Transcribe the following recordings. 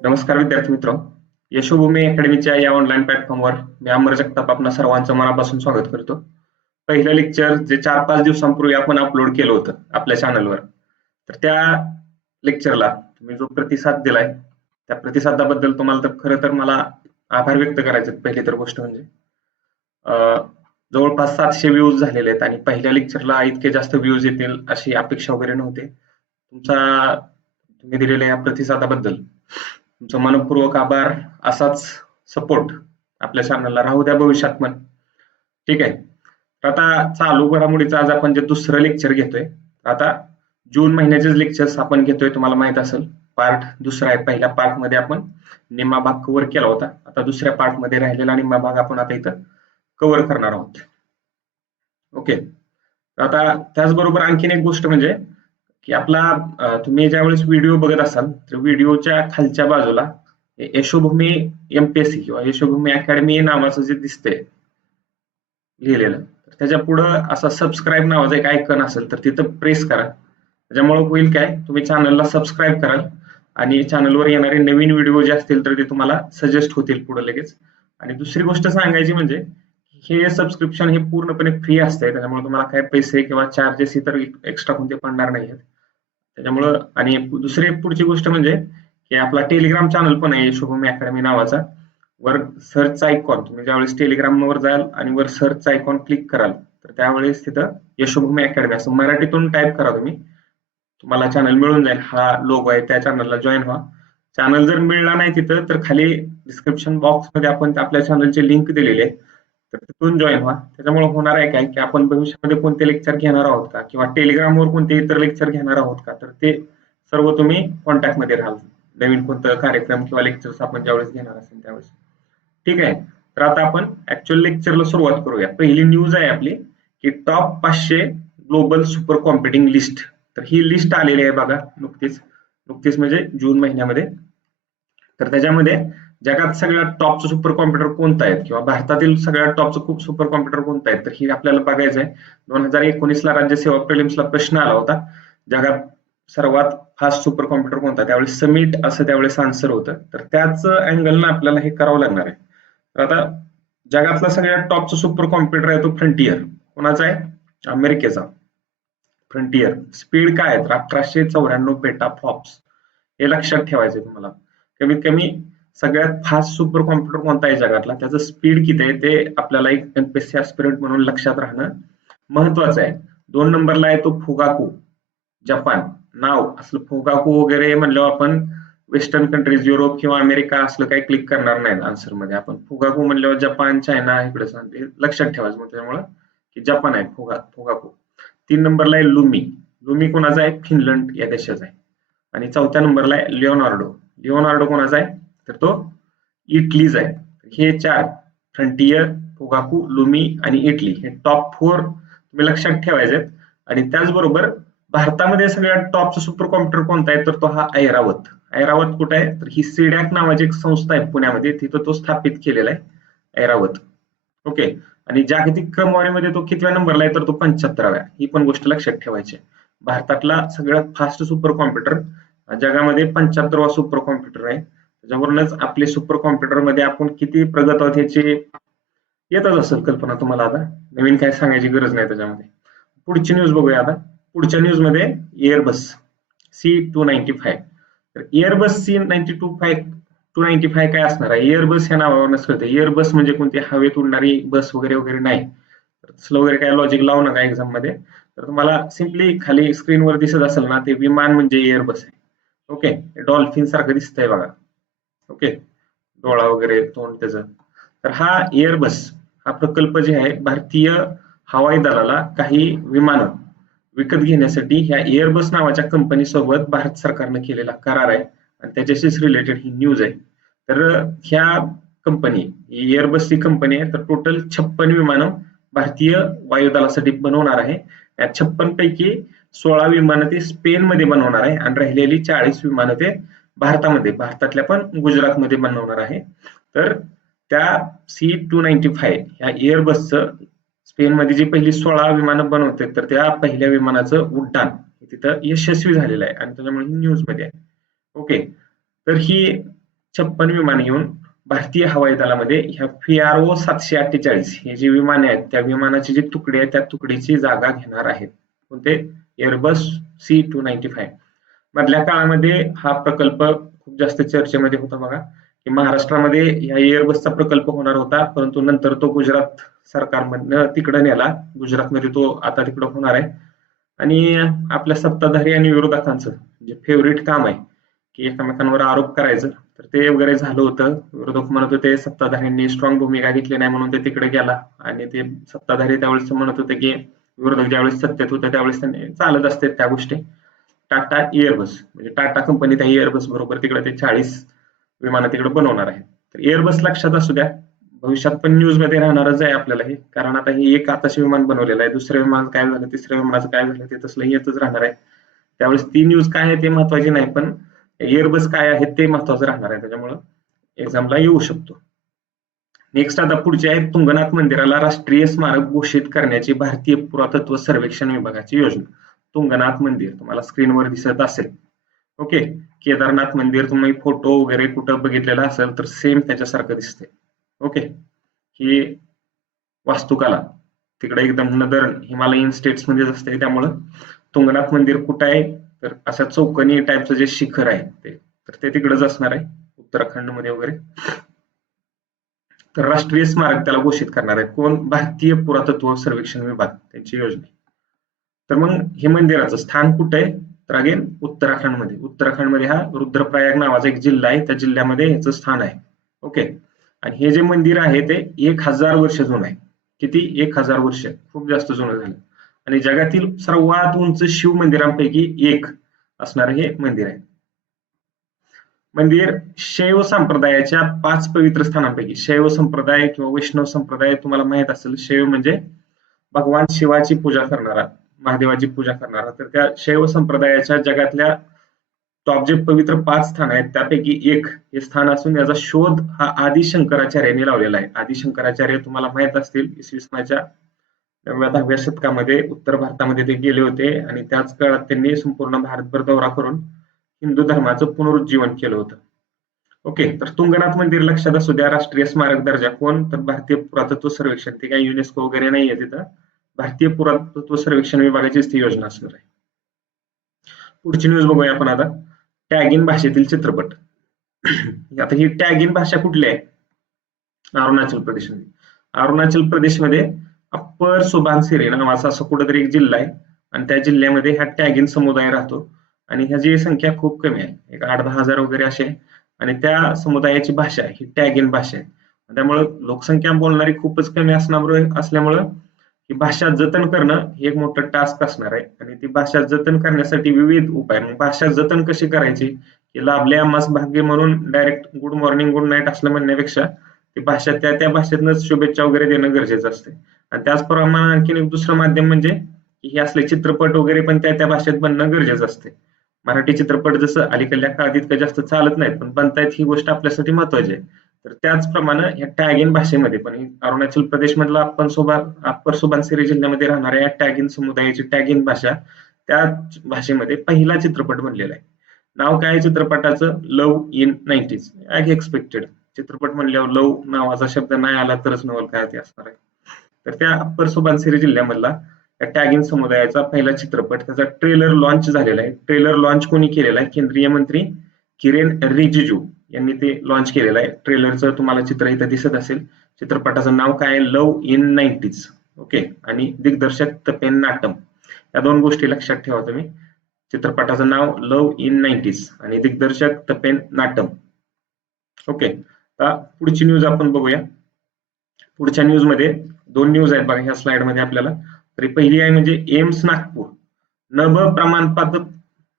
नमस्कार विद्यार्थी मित्र, यशोभूमी अकॅडमीच्या या ऑनलाईन प्लॅटफॉर्मवर मी अमर जगताप आपणा सर्वांचं मनापासून स्वागत करतो. पहिलं लेक्चर जे 4-5 दिवसांपूर्वी आपण अपलोड केलं होतं आपल्या चॅनलवर, तर त्या लेक्चरला तुम्ही जो प्रतिसाद दिलाय त्या प्रतिसादाबद्दल तुम्हाला तर खरं तर मला आभार व्यक्त करायचे. पहिली तर गोष्ट म्हणजे जवळपास 700 व्ह्यूज झालेले आहेत आणि पहिल्या लेक्चरला इतके जास्त व्ह्यूज येतील अशी अपेक्षा वगैरे नव्हती. तुम्ही दिलेल्या या प्रतिसादाबद्दल तुमचं मनपूर्वक आभार. असाच सपोर्ट आपल्या चॅनलला राहू द्या भविष्यात पण. ठीक आहे. तर आता चालू घडामोडीचं आज आपण जे दुसरं लेक्चर घेतोय, आता जून महिन्याचेच लेक्चर्स आपण घेतोय, तुम्हाला माहित असेल. पार्ट दुसरा आहे. पहिल्या पार्ट मध्ये आपण निम्मा भाग कव्हर केला होता. आता दुसऱ्या पार्ट मध्ये राहिलेला निम्मा भाग आपण आता इथं कव्हर करणार आहोत. ओके. आता त्याचबरोबर आणखीन एक गोष्ट म्हणजे की आपला तुम्ही ज्यावेळेस व्हिडिओ बघत असाल तर व्हिडिओच्या खालच्या बाजूला यशोभूमी एमपीएससी किंवा यशोभूमी अकॅडमी नावाचं जे दिसतंय लिहिलेलं, तर त्याच्या पुढं असा सबस्क्राईब नावाचा एक आयकन असेल तर तिथं प्रेस करा. त्याच्यामुळे होईल काय, तुम्ही चॅनलला सबस्क्राईब कराल आणि चॅनलवर येणारे नवीन व्हिडिओ जे असतील तर ते तुम्हाला सजेस्ट होतील पुढे लगेच. आणि दुसरी गोष्ट सांगायची म्हणजे हे सबस्क्रिप्शन हे पूर्णपणे फ्री असते, त्याच्यामुळे तुम्हाला काही पैसे किंवा चार्जेस इतर एक्स्ट्रा कोणते पडणार नाहीत. त्याच्यामुळं आणि दुसरी पुढची गोष्ट म्हणजे की आपला टेलिग्राम चॅनल पण आहे यशोभूमी अकॅडमी नावाचा. वर सर्चचा आयकॉन, तुम्ही ज्यावेळेस टेलिग्रामवर जाल आणि वर सर्चचा आयकॉन क्लिक कराल तर त्यावेळेस तिथं यशोभूमी अकॅडमी असं मराठीतून टाईप करा तुम्ही, तुम्हाला चॅनल मिळून जाईल. हा लोगो आहे, त्या चॅनलला जॉईन व्हा. चॅनल जर मिळला नाही तिथं तर खाली डिस्क्रिप्शन बॉक्स मध्ये आपण आपल्या चॅनलची लिंक दिलेली आहे, तर तिथून जॉईन व्हा. त्याच्यामुळे होणार आहे काय की आपण भविष्यामध्ये कोणते लेक्चर घेणार आहोत का किंवा टेलिग्रामवर कोणते इतर लेक्चर घेणार आहोत का, तर ते सर्व तुम्ही कॉन्टॅक्ट मध्ये राहाल. नवीन कोणतं कार्यक्रम किंवा लेक्चर्स आपण ज्यावेळेस घेणार असेल त्यावेळेस. ठीक आहे. तर आता आपण ऍक्च्युअल लेक्चरला सुरुवात करूया. पहिली न्यूज आहे आपली की top 500 global super computing list. तर ही लिस्ट आलेली आहे बघा नुकतीच म्हणजे जून महिन्यामध्ये. तर त्याच्यामध्ये जगात सगळ्यात टॉपचं सुपर कॉम्प्युटर कोणतं आहे किंवा भारतातील सगळ्यात टॉपचं खूप सुपर कॉम्प्युटर कोणतं आहे, तर ही आपल्याला बघायचं आहे. 2019 ला राज्यसेवा प्रिलिम्सला प्रश्न आला होता, जगात सर्वात फास्ट सुपर कॉम्प्युटर कोणता, त्यावेळेस समिट असं त्यावेळेस आन्सर होतं. तर त्याच अँगलनं आपल्याला हे करावं लागणार आहे. तर आता जगातला सगळ्यात टॉपचा सुपर कॉम्प्युटर आहे तो फ्रंटियर. कोणाचा आहे? अमेरिकेचा फ्रंटियर. स्पीड काय आहे तर 1894 पेटा फ्लॉप्स. हे लक्षात ठेवायचं तुम्हाला. कमीत कमी सगळ्यात फास्ट सुपर कॉम्प्युटर कोणता आहे जगातला, त्याचं स्पीड किती आहे ते आपल्याला एक एमपीएससी ऍस्पिरंट म्हणून लक्षात राहणं महत्वाचं आहे. 2 नंबरला आहे तो फुगाकू, जपान. नाव असलं फुगाकू वगैरे म्हणल्यावर आपण वेस्टर्न कंट्रीज, युरोप किंवा अमेरिका असलं काही क्लिक करणार नाही आन्सर मध्ये. आपण फुगाकू म्हणल्यावर जपान, चायना इकडे सांगते, लक्षात ठेवायचं. मग त्यामुळे की जपान आहे फुगाकू. 3 नंबरला आहे लुमी. लुमी कोणाचा आहे? फिनलंड या देशाचा आहे. आणि 4थ्या नंबरला आहे लिओनार्डो. लिओनार्डो कोणाचा आहे तर तो इटलीचा आहे. हे 4 फ्रंटियर, फुगाकू, लुमी आणि इटली हे टॉप 4 तुम्ही लक्षात ठेवायचे. आणि त्याचबरोबर भारतामध्ये सगळ्यात टॉपचा सुपर कॉम्प्युटर कोणता आहे तर तो हा ऐरावत. ऐरावत कुठे आहे तर ही सीडॅक नावाची एक संस्था आहे पुण्यामध्ये, तिथं तो स्थापित केलेला आहे ऐरावत. ओके. आणि जागतिक क्रमवारीमध्ये तो कितव्या नंबरला आहे तर तो 75व्या. ही पण गोष्ट लक्षात ठेवायची. भारतातला सगळ्यात फास्ट सुपर कॉम्प्युटर, जगामध्ये 75वा सुपर कॉम्प्युटर आहे. त्याच्यावरूनच आपले सुपर कॉम्प्युटर मध्ये आपण किती प्रगत आहोत ह्याची येतच असेल कल्पना तुम्हाला. आता नवीन काय सांगायची गरज नाही त्याच्यामध्ये. पुढची न्यूज बघूया आता. पुढच्या न्यूज मध्ये एअरबस C295. तर एअरबस C295 काय असणार आहे? एअरबस ह्या नावावरूनच कळतं. एअरबस म्हणजे कोणती हवेत उडणारी बस वगैरे वगैरे नाही. तर तसलं वगैरे काय लॉजिक लावू नका एक्झाम मध्ये. तर तुम्हाला सिम्पली खाली स्क्रीनवर दिसत असेल ना, ते विमान म्हणजे एअरबस आहे. ओके. डॉल्फिन सारखं दिसतंय बघा. ओके. डोळा वगैरे तोंड त्याचं. तर हा एअरबस हा प्रकल्प जे आहे, भारतीय हवाई दलाला काही विमानं विकत घेण्यासाठी ह्या एअरबस नावाच्या कंपनी सोबत भारत सरकारनं केलेला करार आहे आणि त्याच्याशीच रिलेटेड ही न्यूज आहे. तर ह्या कंपनी, एअरबस ही कंपनी आहे, तर टोटल 56 विमानं भारतीय वायुदलासाठी बनवणार आहे. या 56 पैकी 16 विमानं ते स्पेनमध्ये बनवणार आहे आणि राहिलेली 40 विमानं ते भारतातल्या पण गुजरातमध्ये बनवणार आहे. तर त्या C295 ह्या एअरबसचं स्पेनमध्ये जी पहिली 16 विमानं बनवते, तर त्या पहिल्या विमानाचं उड्डाण तिथं यशस्वी झालेलं आहे आणि त्याच्यामुळे ही न्यूज मध्ये आहे. ओके. तर ही 56 विमाने येऊन भारतीय हवाई दलामध्ये ह्या FARO 748 हे जे विमाने आहेत त्या विमानाची जी तुकडी आहे त्या तुकडीची जागा घेणार आहेत. कोणते? Airbus C295. मधल्या काळामध्ये हा प्रकल्प खूप जास्त चर्चेमध्ये होता बघा, की महाराष्ट्रामध्ये या एअरबसचा प्रकल्प होणार होता, परंतु नंतर तो गुजरात सरकारमधनं तिकडे नेला. गुजरातमध्ये तो आता तिकडे होणार आहे. आणि आपल्या सत्ताधारी आणि विरोधकांचं जे फेवरेट काम आहे की एकमेकांवर आरोप करायचं, तर ते वगैरे झालं होतं. विरोधक म्हणत होते सत्ताधाऱ्यांनी स्ट्रॉंग भूमिका घेतली नाही म्हणून ते तिकडे गेला, आणि ते सत्ताधारी त्यावेळेस म्हणत होते की विरोधक ज्यावेळेस सत्तेत होते त्यावेळेस त्यांनी चालत असते त्या गोष्टी. टाटा एअरबस म्हणजे टाटा कंपनी त्या एअरबस बरोबर तिकडे ते 40 विमानं तिकडे बनवणार आहे. तर एअरबस लक्षात असू द्या, भविष्यात पण न्यूज मध्ये राहणारच आहे आपल्याला हे, कारण आता हे एक आताचे विमान बनवलेलं आहे, दुसऱ्या विमान काय झालं, तिसऱ्या विमानाचं काय झालं, ते तसलं येतच राहणार आहे. त्यावेळेस ती न्यूज काय आहे ते महत्वाची नाही, पण एअरबस काय आहे ते महत्वाचं राहणार आहे, त्याच्यामुळे एक्झामला येऊ शकतो. नेक्स्ट आता पुढचे आहे तुंगनाथ मंदिराला राष्ट्रीय स्मारक घोषित करण्याची भारतीय पुरातत्व सर्वेक्षण विभागाची योजना. तुंगनाथ मंदिर तुम्हाला स्क्रीनवर दिसत असेल. ओके, केदारनाथ मंदिर तुम्ही फोटो वगैरे कुठं बघितलेला असेल तर सेम त्याच्यासारखं दिसते. ओके, ही वास्तुकला तिकडे एकदम नदर हिमालयन स्टेट्स मध्येच असते, त्यामुळं तुंगनाथ मंदिर कुठं आहे तर अशा चौकनी टाईपचं जे शिखर आहे तर ते तिकडेच असणार आहे, उत्तराखंड मध्ये वगैरे. तर राष्ट्रीय स्मारक त्याला घोषित करणार आहे कोण? भारतीय पुरातत्व सर्वेक्षण विभाग, त्यांची योजना. तर मग हे मंदिराचं स्थान कुठे आहे तर अगेन उत्तराखंडमध्ये. उत्तराखंडमध्ये हा रुद्रप्रयाग नावाचा एक जिल्हा आहे, त्या जिल्ह्यामध्ये याचं स्थान आहे. ओके, आणि हे जे मंदिर आहे ते 1000 वर्ष जुनं आहे. किती? 1000 वर्ष, खूप जास्त जुनं झालं. आणि जगातील सर्वात उंच शिव मंदिरांपैकी एक असणार हे मंदिर आहे. मंदिर शैव संप्रदायाच्या 5 पवित्र स्थानांपैकी, शैव संप्रदाय किंवा वैष्णव संप्रदाय तुम्हाला माहित असेल, शैव म्हणजे भगवान शिवाची पूजा करणारा, महादेवाची पूजा करणारा, तर त्या शैव संप्रदायाच्या जगातल्या टॉप जे पवित्र 5 स्थान आहेत त्यापैकी एक हे स्थान असून याचा शोध हा आदि शंकराचार्यांनी लावलेला आहे. आदि शंकराचार्य तुम्हाला माहित असतील, इसवी सनाच्या 9व्या-10व्या शतकामध्ये उत्तर भारतामध्ये ते गेले होते, आणि त्याच काळात त्यांनी संपूर्ण भारतभर दौरा करून हिंदू धर्माचं पुनरुज्जीवन केलं होतं. ओके, तर तुंगनाथ मंदिर लक्षात असू द्या, राष्ट्रीय स्मारक दर्जा कोण तर भारतीय पुरातत्व सर्वेक्षण. ते काही युनेस्को वगैरे नाहीये तिथं, भारतीय पुरातत्व सर्वेक्षण विभागाचीच ती योजना असणार आहे. पुढची न्यूज बघूया आपण आता. टॅग इन भाषेतील चित्रपट. आता ही टॅग इन भाषा कुठली आहे? अरुणाचल प्रदेशमध्ये. अरुणाचल प्रदेशमध्ये अप्पर सुबानसिरी नावाचा असं कुठेतरी एक जिल्हा आहे, आणि त्या जिल्ह्यामध्ये हा टॅग इन समुदाय राहतो, आणि ह्याची संख्या खूप कमी आहे, एक 8-10 हजार वगैरे असे आहे. आणि त्या समुदायाची भाषा ही टॅग इन भाषा आहे, त्यामुळे लोकसंख्या बोलणारी खूपच कमी असल्यामुळं ही भाषा जतन करणं हे एक मोठं टास्क असणार आहे. आणि ती भाषा जतन करण्यासाठी विविध उपाय. मग भाषा जतन कशी करायची, की लाभले आम्हास भाग्य म्हणून direct good morning good night असलं म्हणण्यापेक्षा ती भाषा त्या भाषेतनंच शुभेच्छा वगैरे देणं गरजेचं असते. आणि त्याचप्रमाणे आणखीन एक दुसरं माध्यम म्हणजे हे असले चित्रपट वगैरे पण त्या भाषेत बनणं गरजेचं असते. मराठी चित्रपट जसं अलीकडल्या काळात इतकं जास्त चालत नाहीत, पण बनतायत ही गोष्ट आपल्यासाठी महत्वाची आहे. तर त्याचप्रमाणे या टॅग इन भाषेमध्ये पण अरुणाचल प्रदेश मधला अप्पर सुबानसिरी जिल्ह्यामध्ये राहणाऱ्या या टॅग इन समुदायाची टॅग इन भाषा, त्या भाषेमध्ये पहिला चित्रपट बनलेला आहे. नाव काय आहे चित्रपटाचं? Love in 90s. As expected, चित्रपट म्हणल्यावर लव्ह नावाचा शब्द नाही आला तरच नवल काय ते असणार आहे. तर त्या अप्पर सुबानसिरी जिल्ह्यामधला टॅग इन समुदायाचा पहिला चित्रपट, त्याचा ट्रेलर लॉन्च झालेला आहे. ट्रेलर लॉन्च कोणी केलेला आहे? केंद्रीय मंत्री किरेन रिजिजू यांनी ते लॉन्च केलेलं आहे. ट्रेलरचं तुम्हाला चित्र इथं दिसत असेल. चित्रपटाचं नाव काय आहे? Love in 90s. ओके, आणि दिग्दर्शक तपेन नाटम. या दोन गोष्टी लक्षात ठेवा तुम्ही. चित्रपटाचं नाव लव्ह इन 90s आणि दिग्दर्शक तपेन नाटम. ओके, आता पुढची न्यूज आपण बघूया. पुढच्या न्यूज मध्ये 2 न्यूज आहेत बघा ह्या स्लाइड मध्ये आपल्याला. तरी पहिली आहे म्हणजे एम्स नागपूर नभ प्रमाणपत्र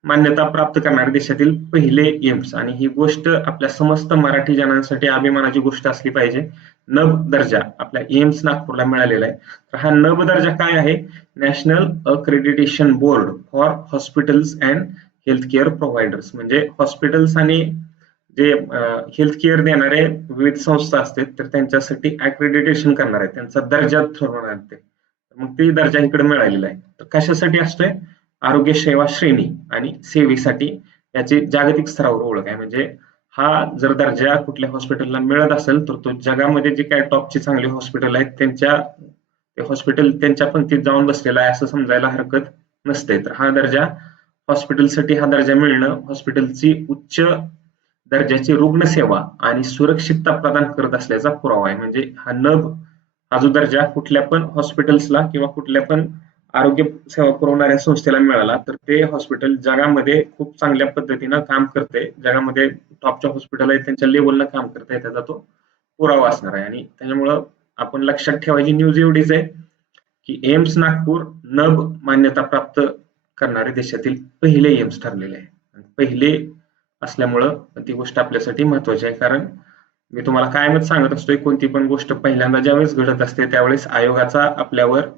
मान्यता प्राप्त करणारे देशातील पहिले एम्स. आणि ही गोष्ट आपल्या समस्त मराठी जनांसाठी अभिमानाची गोष्ट असली पाहिजे. नभ दर्जा आपल्या एम्स नागपूरला मिळालेला आहे. तर हा नभ दर्जा काय आहे? National accreditation board for hospitals and health care providers. म्हणजे हॉस्पिटल्स आणि जे हेल्थ केअर देणारे विविध संस्था असतात तर त्यांच्यासाठी अक्रेडिटेशन करणार आहे, त्यांचा दर्जा ठरवणार आहे. मग ते दर्जा इकडे मिळालेला आहे. तर कशासाठी असतोय? आरोग्य सेवा श्रेणी आणि सेवेसाठी याची जागतिक स्तरावर ओळख आहे. म्हणजे हा जर दर्जा कुठल्या हॉस्पिटलला मिळत असेल तर तो जगामध्ये जे काही टॉपची चांगली हॉस्पिटल आहेत ते हॉस्पिटल त्यांच्या पंक्तीत जाऊन बसलेला आहे असं समजायला हरकत नसते. तर हा दर्जा हॉस्पिटलसाठी हा दर्जा मिळणं हॉस्पिटलची उच्च दर्जाची रुग्णसेवा आणि सुरक्षितता प्रदान करत असल्याचा पुरावा आहे. म्हणजे हा जो दर्जा कुठल्या पण हॉस्पिटल्सला किंवा कुठल्या पण आरोग्य सेवा पुरवणाऱ्या संस्थेला मिळाला तर ते हॉस्पिटल जगामध्ये खूप चांगल्या पद्धतीनं काम करते, जगामध्ये टॉपच्या हॉस्पिटल आहेत त्यांच्या लेवलला काम करते, त्याचा तो पुरावा असणार आहे. आणि त्याच्यामुळं आपण लक्षात ठेवायची न्यूज एवढीच आहे की एम्स नागपूर नब मान्यता प्राप्त करणारे देशातील पहिले एम्स ठरलेले आहे. पहिले असल्यामुळं ती गोष्ट आपल्यासाठी महत्वाची आहे. कारण मी तुम्हाला कायमच सांगत असतोय कोणती पण गोष्ट पहिल्यांदा ज्यावेळेस घडत असते त्यावेळेस आयोगाचा आपल्यावर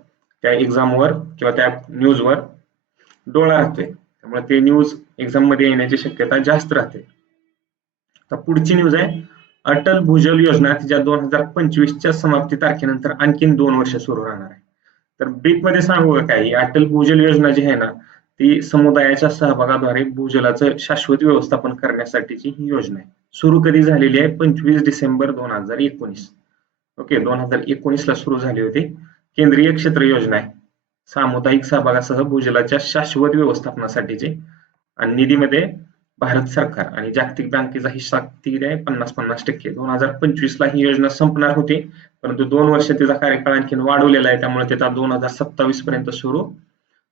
त्या एक्झामवर किंवा त्या न्यूजवर डोळा राहतोय, त्यामुळे ते न्यूज एक्झाम मध्ये येण्याची शक्यता जास्त राहते. तर पुढची न्यूज आहे अटल भूजल योजना तिच्या 2025च्या समाप्ती तारखेनंतर आणखीन 2 वर्ष सुरू राहणार आहे. तर ब्रीफ मध्ये सांगू का काही, अटल भूजल योजना जी आहे ना ती समुदायाच्या सहभागाद्वारे भूजलाचं शाश्वत व्यवस्थापन करण्यासाठीची ही योजना आहे. सुरू कधी झालेली आहे 25 डिसेंबर 2019. ओके, 2019 ला सुरू झाली होती. केंद्रीय क्षेत्र योजना आहे, सामुदायिक सहभागासह भूजलाच्या शाश्वत व्यवस्थापनासाठीची. आणि निधीमध्ये भारत सरकार आणि जागतिक बँकेचा हिस्सा किती आहे 50-50%. 2025 ला ही योजना संपणार होती परंतु 2 वर्ष तिचा कार्यकाळ आणखी वाढवलेला आहे, त्यामुळे तिचा 2027 पर्यंत सुरू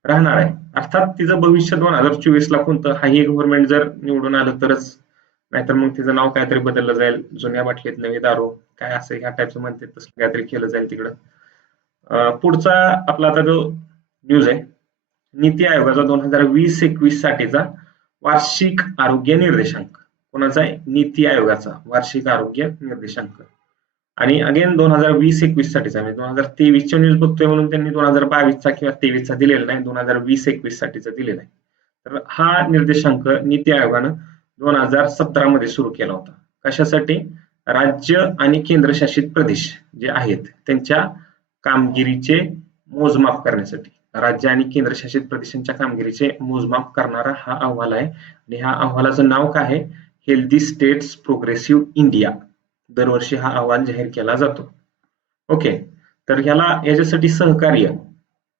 राहणार आहे. अर्थात तिचं भविष्य 2024 ला कोणतं हाही गव्हर्नमेंट जर निवडून आलं तरच, नाहीतर मग तिचं नाव काहीतरी बदललं जाईल, जुन्या बाटलीत नवी दारू काय असं ह्या टाईपचं म्हणते तसं काहीतरी केलं जाईल तिकडं. पुढचा आपला आता जो न्यूज आहे नीती आयोगाचा 2020-21 साठीचा वार्षिक आरोग्य निर्देशांक. कोणाचा आहे? नीती आयोगाचा वार्षिक आरोग्य निर्देशांक. आणि अगेन 2020-21 साठीचा, म्हणजे 2023 च्या न्यूज बघतोय म्हणून त्यांनी 2022चा किंवा 23चा दिलेला नाही, 2020-21 साठीचा दिलेला आहे. तर हा निर्देशांक नीती आयोगानं 2017 मध्ये सुरू केला होता. कशासाठी? राज्य आणि केंद्रशासित प्रदेश जे आहेत त्यांच्या कामगिरीचे मोजमाप करण्यासाठी. राज्य आणि केंद्रशासित प्रदेशांच्या कामगिरीचे मोजमाप करणारा हा अहवाल आहे. आणि ह्या अहवालाचं नाव काय आहे? Healthy states progressive India. दरवर्षी हा अहवाल जाहीर केला जातो. ओके, तर याच्यासाठी सहकार्य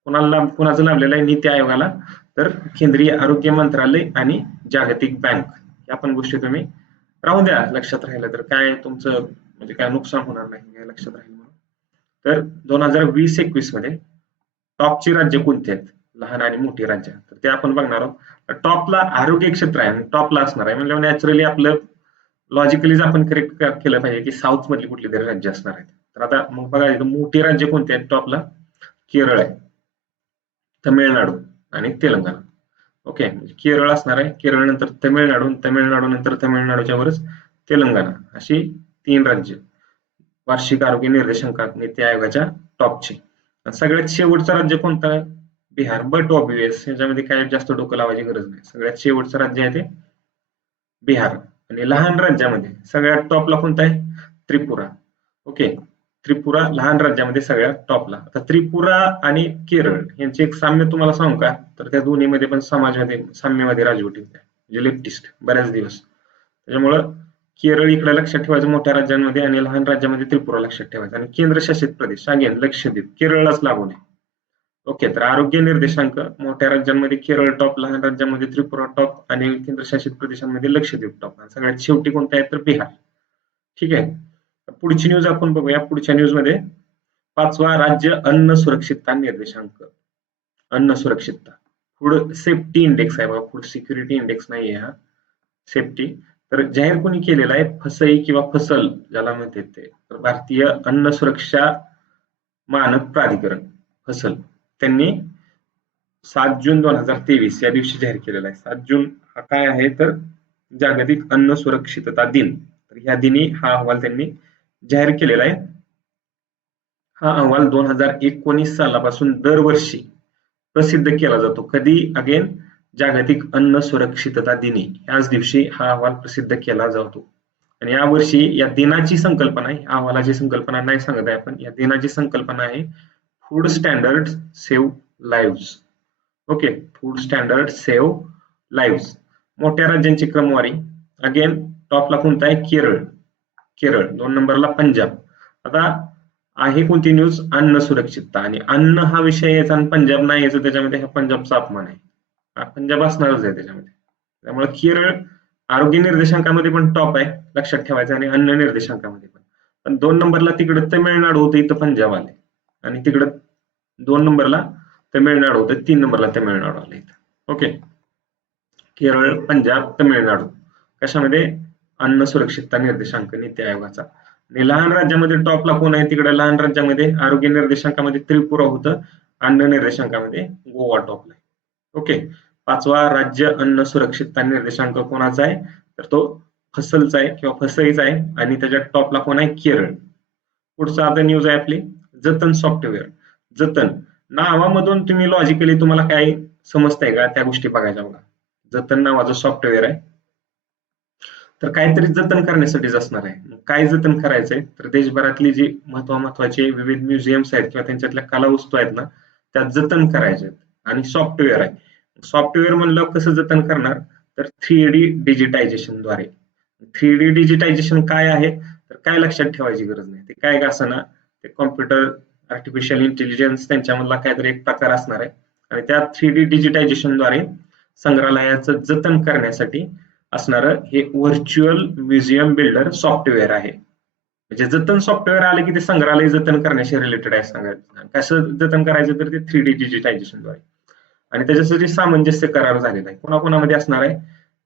कुणाचं लाभलेलं आहे नीती आयोगाला? तर केंद्रीय आरोग्य मंत्रालय आणि जागतिक बँक. या पण गोष्टी तुम्ही राहू द्या लक्षात राहिलं तर, काय तुमचं म्हणजे काय नुकसान होणार नाही काय लक्षात राहील म्हणून. तर 2020-21 मध्ये टॉपची राज्य कोणती आहेत, लहान आणि मोठी राज्य, तर ते आपण बघणार आहोत. टॉपला आरोग्य क्षेत्र आहे आणि टॉपला असणार आहे म्हणजे नॅचरली आपलं लॉजिकलीच आपण करेक्ट केलं पाहिजे की साऊथ मधली कुठली तरी राज्य असणार आहेत. तर आता मग बघा मोठी राज्य कोणती आहेत टॉपला? केरळ आहे, तमिळनाडू आणि तेलंगणा. ओके, केरळ असणार आहे, केरळ नंतर तमिळनाडू, तमिळनाडू नंतर तमिळनाडूच्या वरच तेलंगणा, अशी 3 राज्य वार्षिक आरोग्य निर्देशांकात नीती आयोगाच्या टॉपची. सगळ्यात शेवटचं राज्य कोणतं आहे? बिहार. बट ऑब्विस याच्यामध्ये काय जास्त डोकं लावायची गरज नाही, सगळ्यात शेवटचं राज्य आहे ते बिहार. आणि लहान राज्यामध्ये सगळ्यात टॉपला कोणतं आहे? त्रिपुरा. ओके, त्रिपुरा लहान राज्यामध्ये सगळ्यात टॉपला. आता त्रिपुरा आणि केरळ यांचे एक साम्य तुम्हाला सांगू का? तर त्या दोन्हीमध्ये पण समाजवादी साम्यवादी राजवटी होत्या, म्हणजे लेफ्टिस्ट बऱ्याच दिवस. त्याच्यामुळं केरळ इकडे लक्षात ठेवायचं मोठ्या राज्यांमध्ये आणि लहान राज्यामध्ये त्रिपुरा लक्षात ठेवायचं. आणि केंद्रशासित प्रदेश अगेन लक्षद्वीप केरळलाच लागू नये. ओके, तर आरोग्य निर्देशांक मोठ्या राज्यांमध्ये केरळ टॉप, लहान राज्यांमध्ये त्रिपुरा टॉप आणि केंद्रशासित प्रदेशांमध्ये लक्षद्वीप टॉप. सगळ्यात शेवटी कोणतं आहे तर बिहार. ठीक आहे, पुढची न्यूज आपण बघूया. पुढच्या न्यूज मध्ये 5वा राज्य अन्न सुरक्षितता निर्देशांक. अन्न सुरक्षितता फूड सेफ्टी इंडेक्स आहे बघा, फूड सिक्युरिटी इंडेक्स नाहीये हा, सेफ्टी. तर जाहीर कोणी केलेला आहे? फसई किंवा फसल ज्याला म्हणतात ते. तर भारतीय अन्न सुरक्षा मानक प्राधिकरण फसल त्यांनी 7 जून 2023 या दिवशी जाहीर केलेला आहे. 7 जून हा काय आहे तर जागतिक अन्न सुरक्षितता दिन. तर या दिनी हा अहवाल त्यांनी जाहीर केलेला आहे. हा अहवाल 2019 सालापासून दरवर्षी प्रसिद्ध केला जातो. कधी? अगेन जागतिक अन्न सुरक्षितता दिनी याच दिवशी हा अहवाल प्रसिद्ध केला जातो. आणि यावर्षी या दिनाची संकल्पना आहे, अहवालाची संकल्पना नाही सांगत आहे आपण, या दिनाची संकल्पना आहे food standard save lives. Okay, food standard save lives. मोठ्या राज्यांची क्रमवारी अगेन टॉपला कोणता आहे? केरळ. केरळ 2 नंबरला पंजाब. आता आहे कोणती न्यूज? अन्न सुरक्षितता. आणि अन्न हा विषय यायचा आणि पंजाब नाही यायचं, त्याच्यामध्ये हा पंजाबचा अपमान आहे. हा पंजाब असणारच आहे त्याच्यामध्ये. त्यामुळे केरळ आरोग्य निर्देशांकामध्ये पण टॉप आहे, लक्षात ठेवायचं, आणि अन्न निर्देशांकामध्ये पण 2 नंबरला तिकडे तमिळनाडू होतं, इथं पंजाब आले. आणि तिकडे 2 नंबरला तमिळनाडू होतं, 3 नंबरला तमिळनाडू आलं इथं. ओके, केरळ, पंजाब, तमिळनाडू कशामध्ये? अन्न सुरक्षितता निर्देशांक नीती आयोगाचा. आणि लहान राज्यामध्ये टॉपला कोण आहे? तिकडे लहान राज्यामध्ये आरोग्य निर्देशांकामध्ये त्रिपुरा होतं, अन्न निर्देशांकामध्ये गोवा टॉपला आहे. ओके, 5वा राज्य अन्न सुरक्षितता निर्देशांक कोणाचा आहे? तर तो फसलचा आहे किंवा फसईचा आहे, आणि त्याच्या टॉपला कोण आहे? केरळ. पुढचा आता न्यूज आहे आपली जतन सॉफ्टवेअर. जतन नावामधून तुम्ही लॉजिकली तुम्हाला काय समजतंय का? त्या गोष्टी बघायच्या बघा. जतन नावाचं सॉफ्टवेअर आहे, तर काहीतरी जतन करण्यासाठीच असणार आहे. काय जतन करायचंय? तर देशभरातली जी महत्वाचे विविध म्युझियम्स आहेत किंवा त्यांच्यातल्या कला वस्तू आहेत ना, त्या जतन करायच्या आहेत. आणि सॉफ्टवेअर आहे. सॉफ्टवेअर म्हणलं कसं जतन करणार? तर 3D डिजिटायझेशन द्वारे. 3D डिजिटायझेशन काय आहे? तर काय लक्षात ठेवायची गरज नाही. ते काय असं ना, ते कॉम्प्युटर, आर्टिफिशियल इंटेलिजन्स त्यांच्यामधला काहीतरी एक प्रकार असणार आहे, आणि त्या 3D डिजिटायझेशन द्वारे संग्रहालयाचं जतन करण्यासाठी असणारं हे व्हर्च्युअल म्युझियम बिल्डर सॉफ्टवेअर आहे. म्हणजे जतन सॉफ्टवेअर आले की ते संग्रहालय जतन करण्याशी रिलेटेड आहे. सांगायचं कसं जतन करायचं? तर ते 3D डिजिटायझेशन द्वारे. आणि त्याच्यासाठी सामंजस्य करार झालेला आहे. कोणाकोणामध्ये असणार आहे?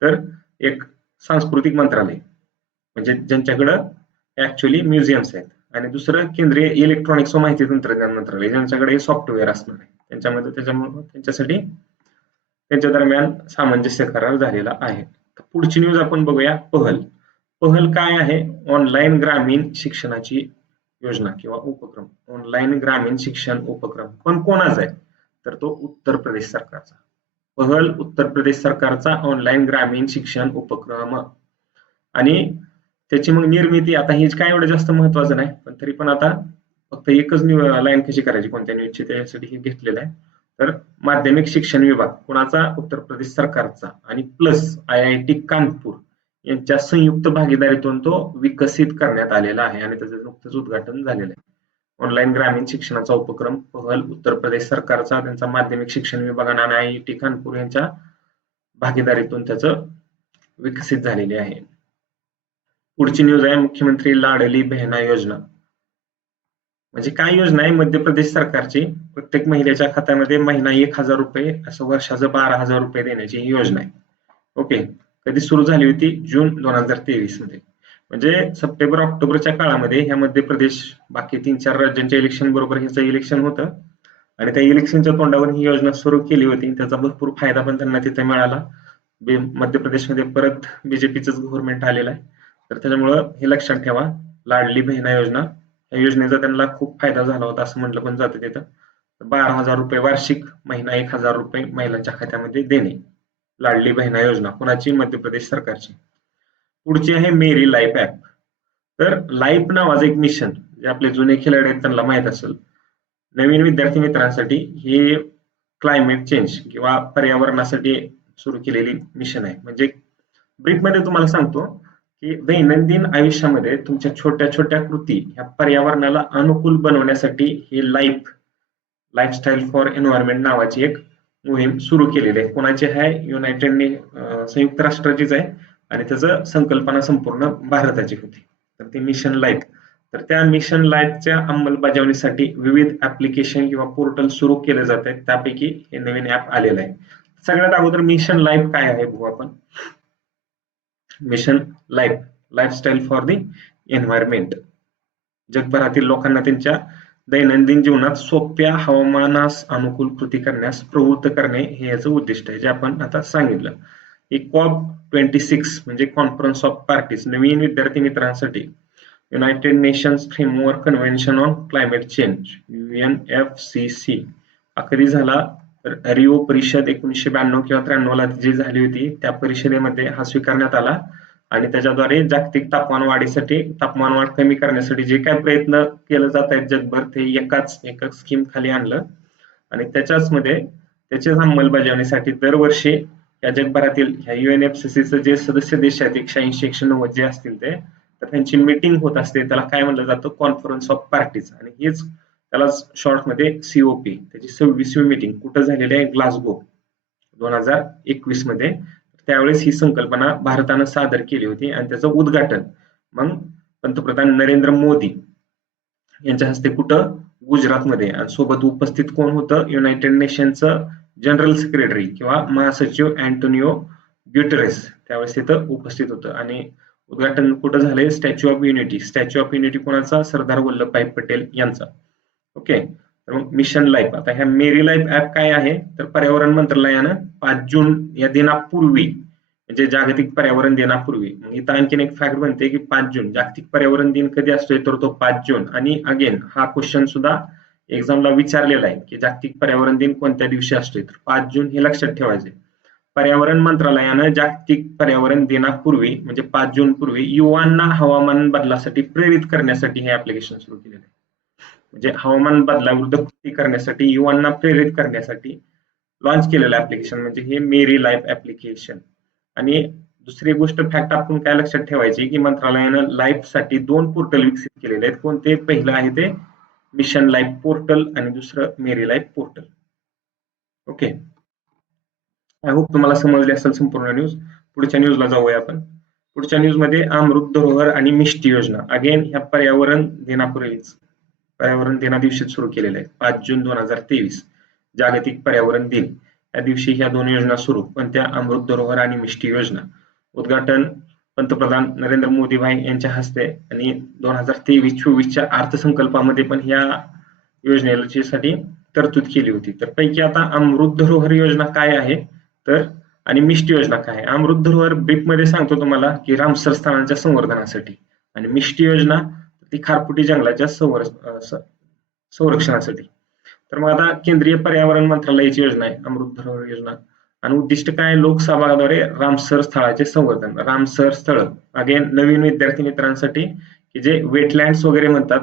तर एक सांस्कृतिक मंत्रालय, म्हणजे ज्यांच्याकडं ऍक्च्युअली म्युझियम्स आहेत, आणि दुसरं केंद्रीय इलेक्ट्रॉनिक्स व माहिती तंत्रज्ञान मंत्रालय, ज्यांच्याकडे सॉफ्टवेअर असणार आहे. त्याच्यामुळे त्यांच्यासाठी त्यांच्या दरम्यान सामंजस्य करार झालेला आहे. पुढची न्यूज आपण बघूया. पहल. पहल काय आहे? ऑनलाईन ग्रामीण शिक्षणाची योजना किंवा उपक्रम. ऑनलाईन ग्रामीण शिक्षण उपक्रम पण कोणाचा आहे? तर तो उत्तर प्रदेश सरकारचा. पहल उत्तर प्रदेश सरकारचा ऑनलाईन ग्रामीण शिक्षण उपक्रम. आणि त्याची मग निर्मिती, आता हेच काय एवढं जास्त महत्वाचं नाही, पण तरी पण आता फक्त एकच लाईन कशी करायची कोणत्या न्यूजची, त्यासाठी हे घेतलेलं आहे. तर माध्यमिक शिक्षण विभाग कोणाचा? उत्तर प्रदेश सरकारचा. आणि प्लस IIT कानपूर यांच्या संयुक्त भागीदारीतून तो विकसित करण्यात आलेला आहे, आणि त्याचं नुकतंच उद्घाटन झालेलं आहे. ऑनलाईन ग्रामीण शिक्षणाचा उपक्रम पहल उत्तर प्रदेश सरकारचा, त्यांचा माध्यमिक शिक्षण विभाग आणि IIT कानपूर यांच्या भागीदारीतून त्याचं विकसित झालेले आहे. पुढची न्यूज आहे मुख्यमंत्री लाडली बहिणा योजना. म्हणजे काय योजना आहे? मध्य प्रदेश सरकारची प्रत्येक महिलेच्या खात्यामध्ये महिना 1,000 रुपये, असं वर्षाचं 12,000 रुपये देण्याची ही योजना आहे. ओके, कधी सुरू झाली होती? जून 2023 मध्ये. म्हणजे सप्टेंबर ऑक्टोबरच्या काळामध्ये ह्या मध्य प्रदेश, बाकी 3-4 राज्यांच्या इलेक्शन बरोबर ह्याचं इलेक्शन होतं, आणि त्या इलेक्शनच्या तोंडावर ही योजना सुरू केली होती. त्याचा भरपूर फायदा पण त्यांना तिथे मिळाला. मध्य प्रदेशमध्ये परत बीजेपीचंच गव्हर्नमेंट आलेलं आहे, तर त्याच्यामुळं हे लक्षात ठेवा. लाडली बहिणा योजना, या योजनेचा त्यांना खूप फायदा झाला होता असं म्हटलं पण जातं तिथं. 12,000 रुपये वार्षिक, महिना 1,000 रुपये महिलांच्या खात्यामध्ये देणे. लाडली बहिणा योजना कोणाची? मध्य प्रदेश सरकारची. पुढची आहे मेरी लाईफ ऍप. तर लाईफ नावाचं एक मिशन, जे आपले जुने खिलाडी आहेत त्यांना माहित असेल, नवीन विद्यार्थी मित्रांसाठी हे क्लायमेट चेंज किंवा पर्यावरणासाठी सुरू केलेली मिशन आहे. म्हणजे ब्रीफमध्ये तुम्हाला सांगतो की दैनंदिन आयुष्यामध्ये तुमच्या छोट्या छोट्या कृती ह्या पर्यावरणाला अनुकूल बनवण्यासाठी हे लाईफस्टाईल फॉर एन्व्हायरमेंट नावाची एक मोहीम सुरू केलेली आहे. कोणाची आहे? संयुक्त राष्ट्राचीच आहे, आणि त्याचं संकल्पना संपूर्ण भारताची होती. तर ते मिशन लाईफ. तर त्या मिशन लाईफच्या अंमलबजावणीसाठी विविध ऍप्लिकेशन किंवा पोर्टल सुरू केले जात आहेत. त्यापैकी हे नवीन ऍप आलेलं आहे. सगळ्यात अगोदर मिशन लाईफ काय आहे बघू आपण. Mission life, lifestyle for the environment. जगभरातील लोकांना त्यांच्या दैनंदिन जीवनात सोप्या हवामानास अनुकूल कृती करण्यास प्रवृत्त करणे हे याचं उद्दिष्ट आहे, जे आपण आता सांगितलं. COP26 म्हणजे कॉन्फरन्स ऑफ पार्टीज, नवीन विद्यार्थी मित्रांसाठी United nations framework convention on climate change UNFCC हा कधी झाला? तर रिओ परिषद 1992 किंवा 93 ला जी झाली होती, त्या परिषदेमध्ये हा स्वीकारण्यात आला. आणि त्याच्याद्वारे जागतिक तापमान वाढीसाठी, तापमान वाढ कमी करण्यासाठी जे काय प्रयत्न केले जात आहेत जगभर, ते एकाच स्कीम खाली आणलं. आणि त्याच्याच अंमलबजावणीसाठी दरवर्षी या जगभरातील ह्या UNFCCचं जे सदस्य देश आहेत 180 190 जे असतील ते, तर त्यांची मीटिंग होत असते. त्याला काय म्हणलं जातं? Conference of parties. आणि हेच त्याला शॉर्ट मध्ये COP. त्याची 26वी मीटिंग कुठं झालेली आहे? ग्लासगो 2021 मध्ये. त्यावेळेस ही संकल्पना भारतानं सादर केली होती आणि त्याचं उद्घाटन मग पंतप्रधान नरेंद्र मोदी यांच्या हस्ते कुठं? गुजरातमध्ये. आणि सोबत उपस्थित कोण होतं? युनायटेड नेशनचं जनरल सेक्रेटरी किंवा महासचिव अँटोनियो ग्युटेरेस त्यावेळेस तिथं उपस्थित होतं. आणि उद्घाटन कुठं झालंय? Statue of unity. Statue of unity कोणाचा? सरदार वल्लभभाई पटेल यांचा. ओके. तर मग मिशन लाईफ. आता ह्या मेरी लाईफ ऍप काय आहे? तर पर्यावरण मंत्रालयानं 5 जून या दिनापूर्वी, म्हणजे जागतिक पर्यावरण दिनापूर्वी, मग इथं आणखीन एक फॅक्ट बनते की 5 जून जागतिक पर्यावरण दिन कधी असतोय? तर तो 5 जून. आणि अगेन हा क्वेश्चन सुद्धा एक्झामला विचारलेला आहे की जागतिक पर्यावरण दिन कोणत्या दिवशी असतोय? तर 5 जून हे लक्षात ठेवायचे. पर्यावरण मंत्रालयानं जागतिक पर्यावरण दिनापूर्वी म्हणजे 5 जून पूर्वी युवांना हवामान बदलासाठी प्रेरित करण्यासाठी हे ऍप्लिकेशन सुरू केलेलं आहे. म्हणजे हवामान बदलाविरुद्ध कृती करण्यासाठी, युवांना प्रेरित करण्यासाठी लॉन्च केलेलं ऍप्लिकेशन म्हणजे हे मेरी लाईफ ऍप्लिकेशन. आणि दुसरी गोष्ट फॅक्ट आपण काय लक्षात ठेवायची की मंत्रालयानं लाईफ साठी 2 पोर्टल विकसित केलेले आहेत. कोणते? पहिलं आहे ते मिशन लाईफ पोर्टल आणि दुसरं मेरी life portal. Okay. I hope तुम्हाला समजले असेल संपूर्ण न्यूज. पुढच्या न्यूजला जाऊया आपण. पुढच्या न्यूज मध्ये अमृत धरोहर आणि मिष्टी योजना. अगेन ह्या पर्यावरण दिनापूर्वीच, पर्यावरण दिना दिवशीच सुरू केलेलं आहे. 5 जून 2023 जागतिक पर्यावरण दिन या दिवशी ह्या 2 योजना सुरू. पण त्या अमृत धरोहर आणि मिष्टी योजना. उद्घाटन पंतप्रधान नरेंद्र मोदी भाई यांच्या हस्ते. आणि 2023-24च्या अर्थसंकल्पामध्ये पण ह्या योजनेसाठी तरतूद केली होती. तर पैकी आता अमृत धरोहर योजना काय आहे तर, आणि मिष्टी योजना काय आहे? अमृत धरोहर ब्रीफ मध्ये सांगतो तुम्हाला की रामसर स्थळांच्या संवर्धनासाठी, आणि मिष्टी योजना ती खारफुटी जंगलाच्या संरक्षणासाठी. तर मग आता केंद्रीय पर्यावरण मंत्रालयाची योजना आहे अमृत धरोहर योजना. आणि उद्दिष्ट काय? लोकसहभागाद्वारे रामसर स्थळाचे संवर्धन. रामसर स्थळ अगेन नवीन विद्यार्थी मित्रांसाठी की जे वेटलँड्स वगैरे म्हणतात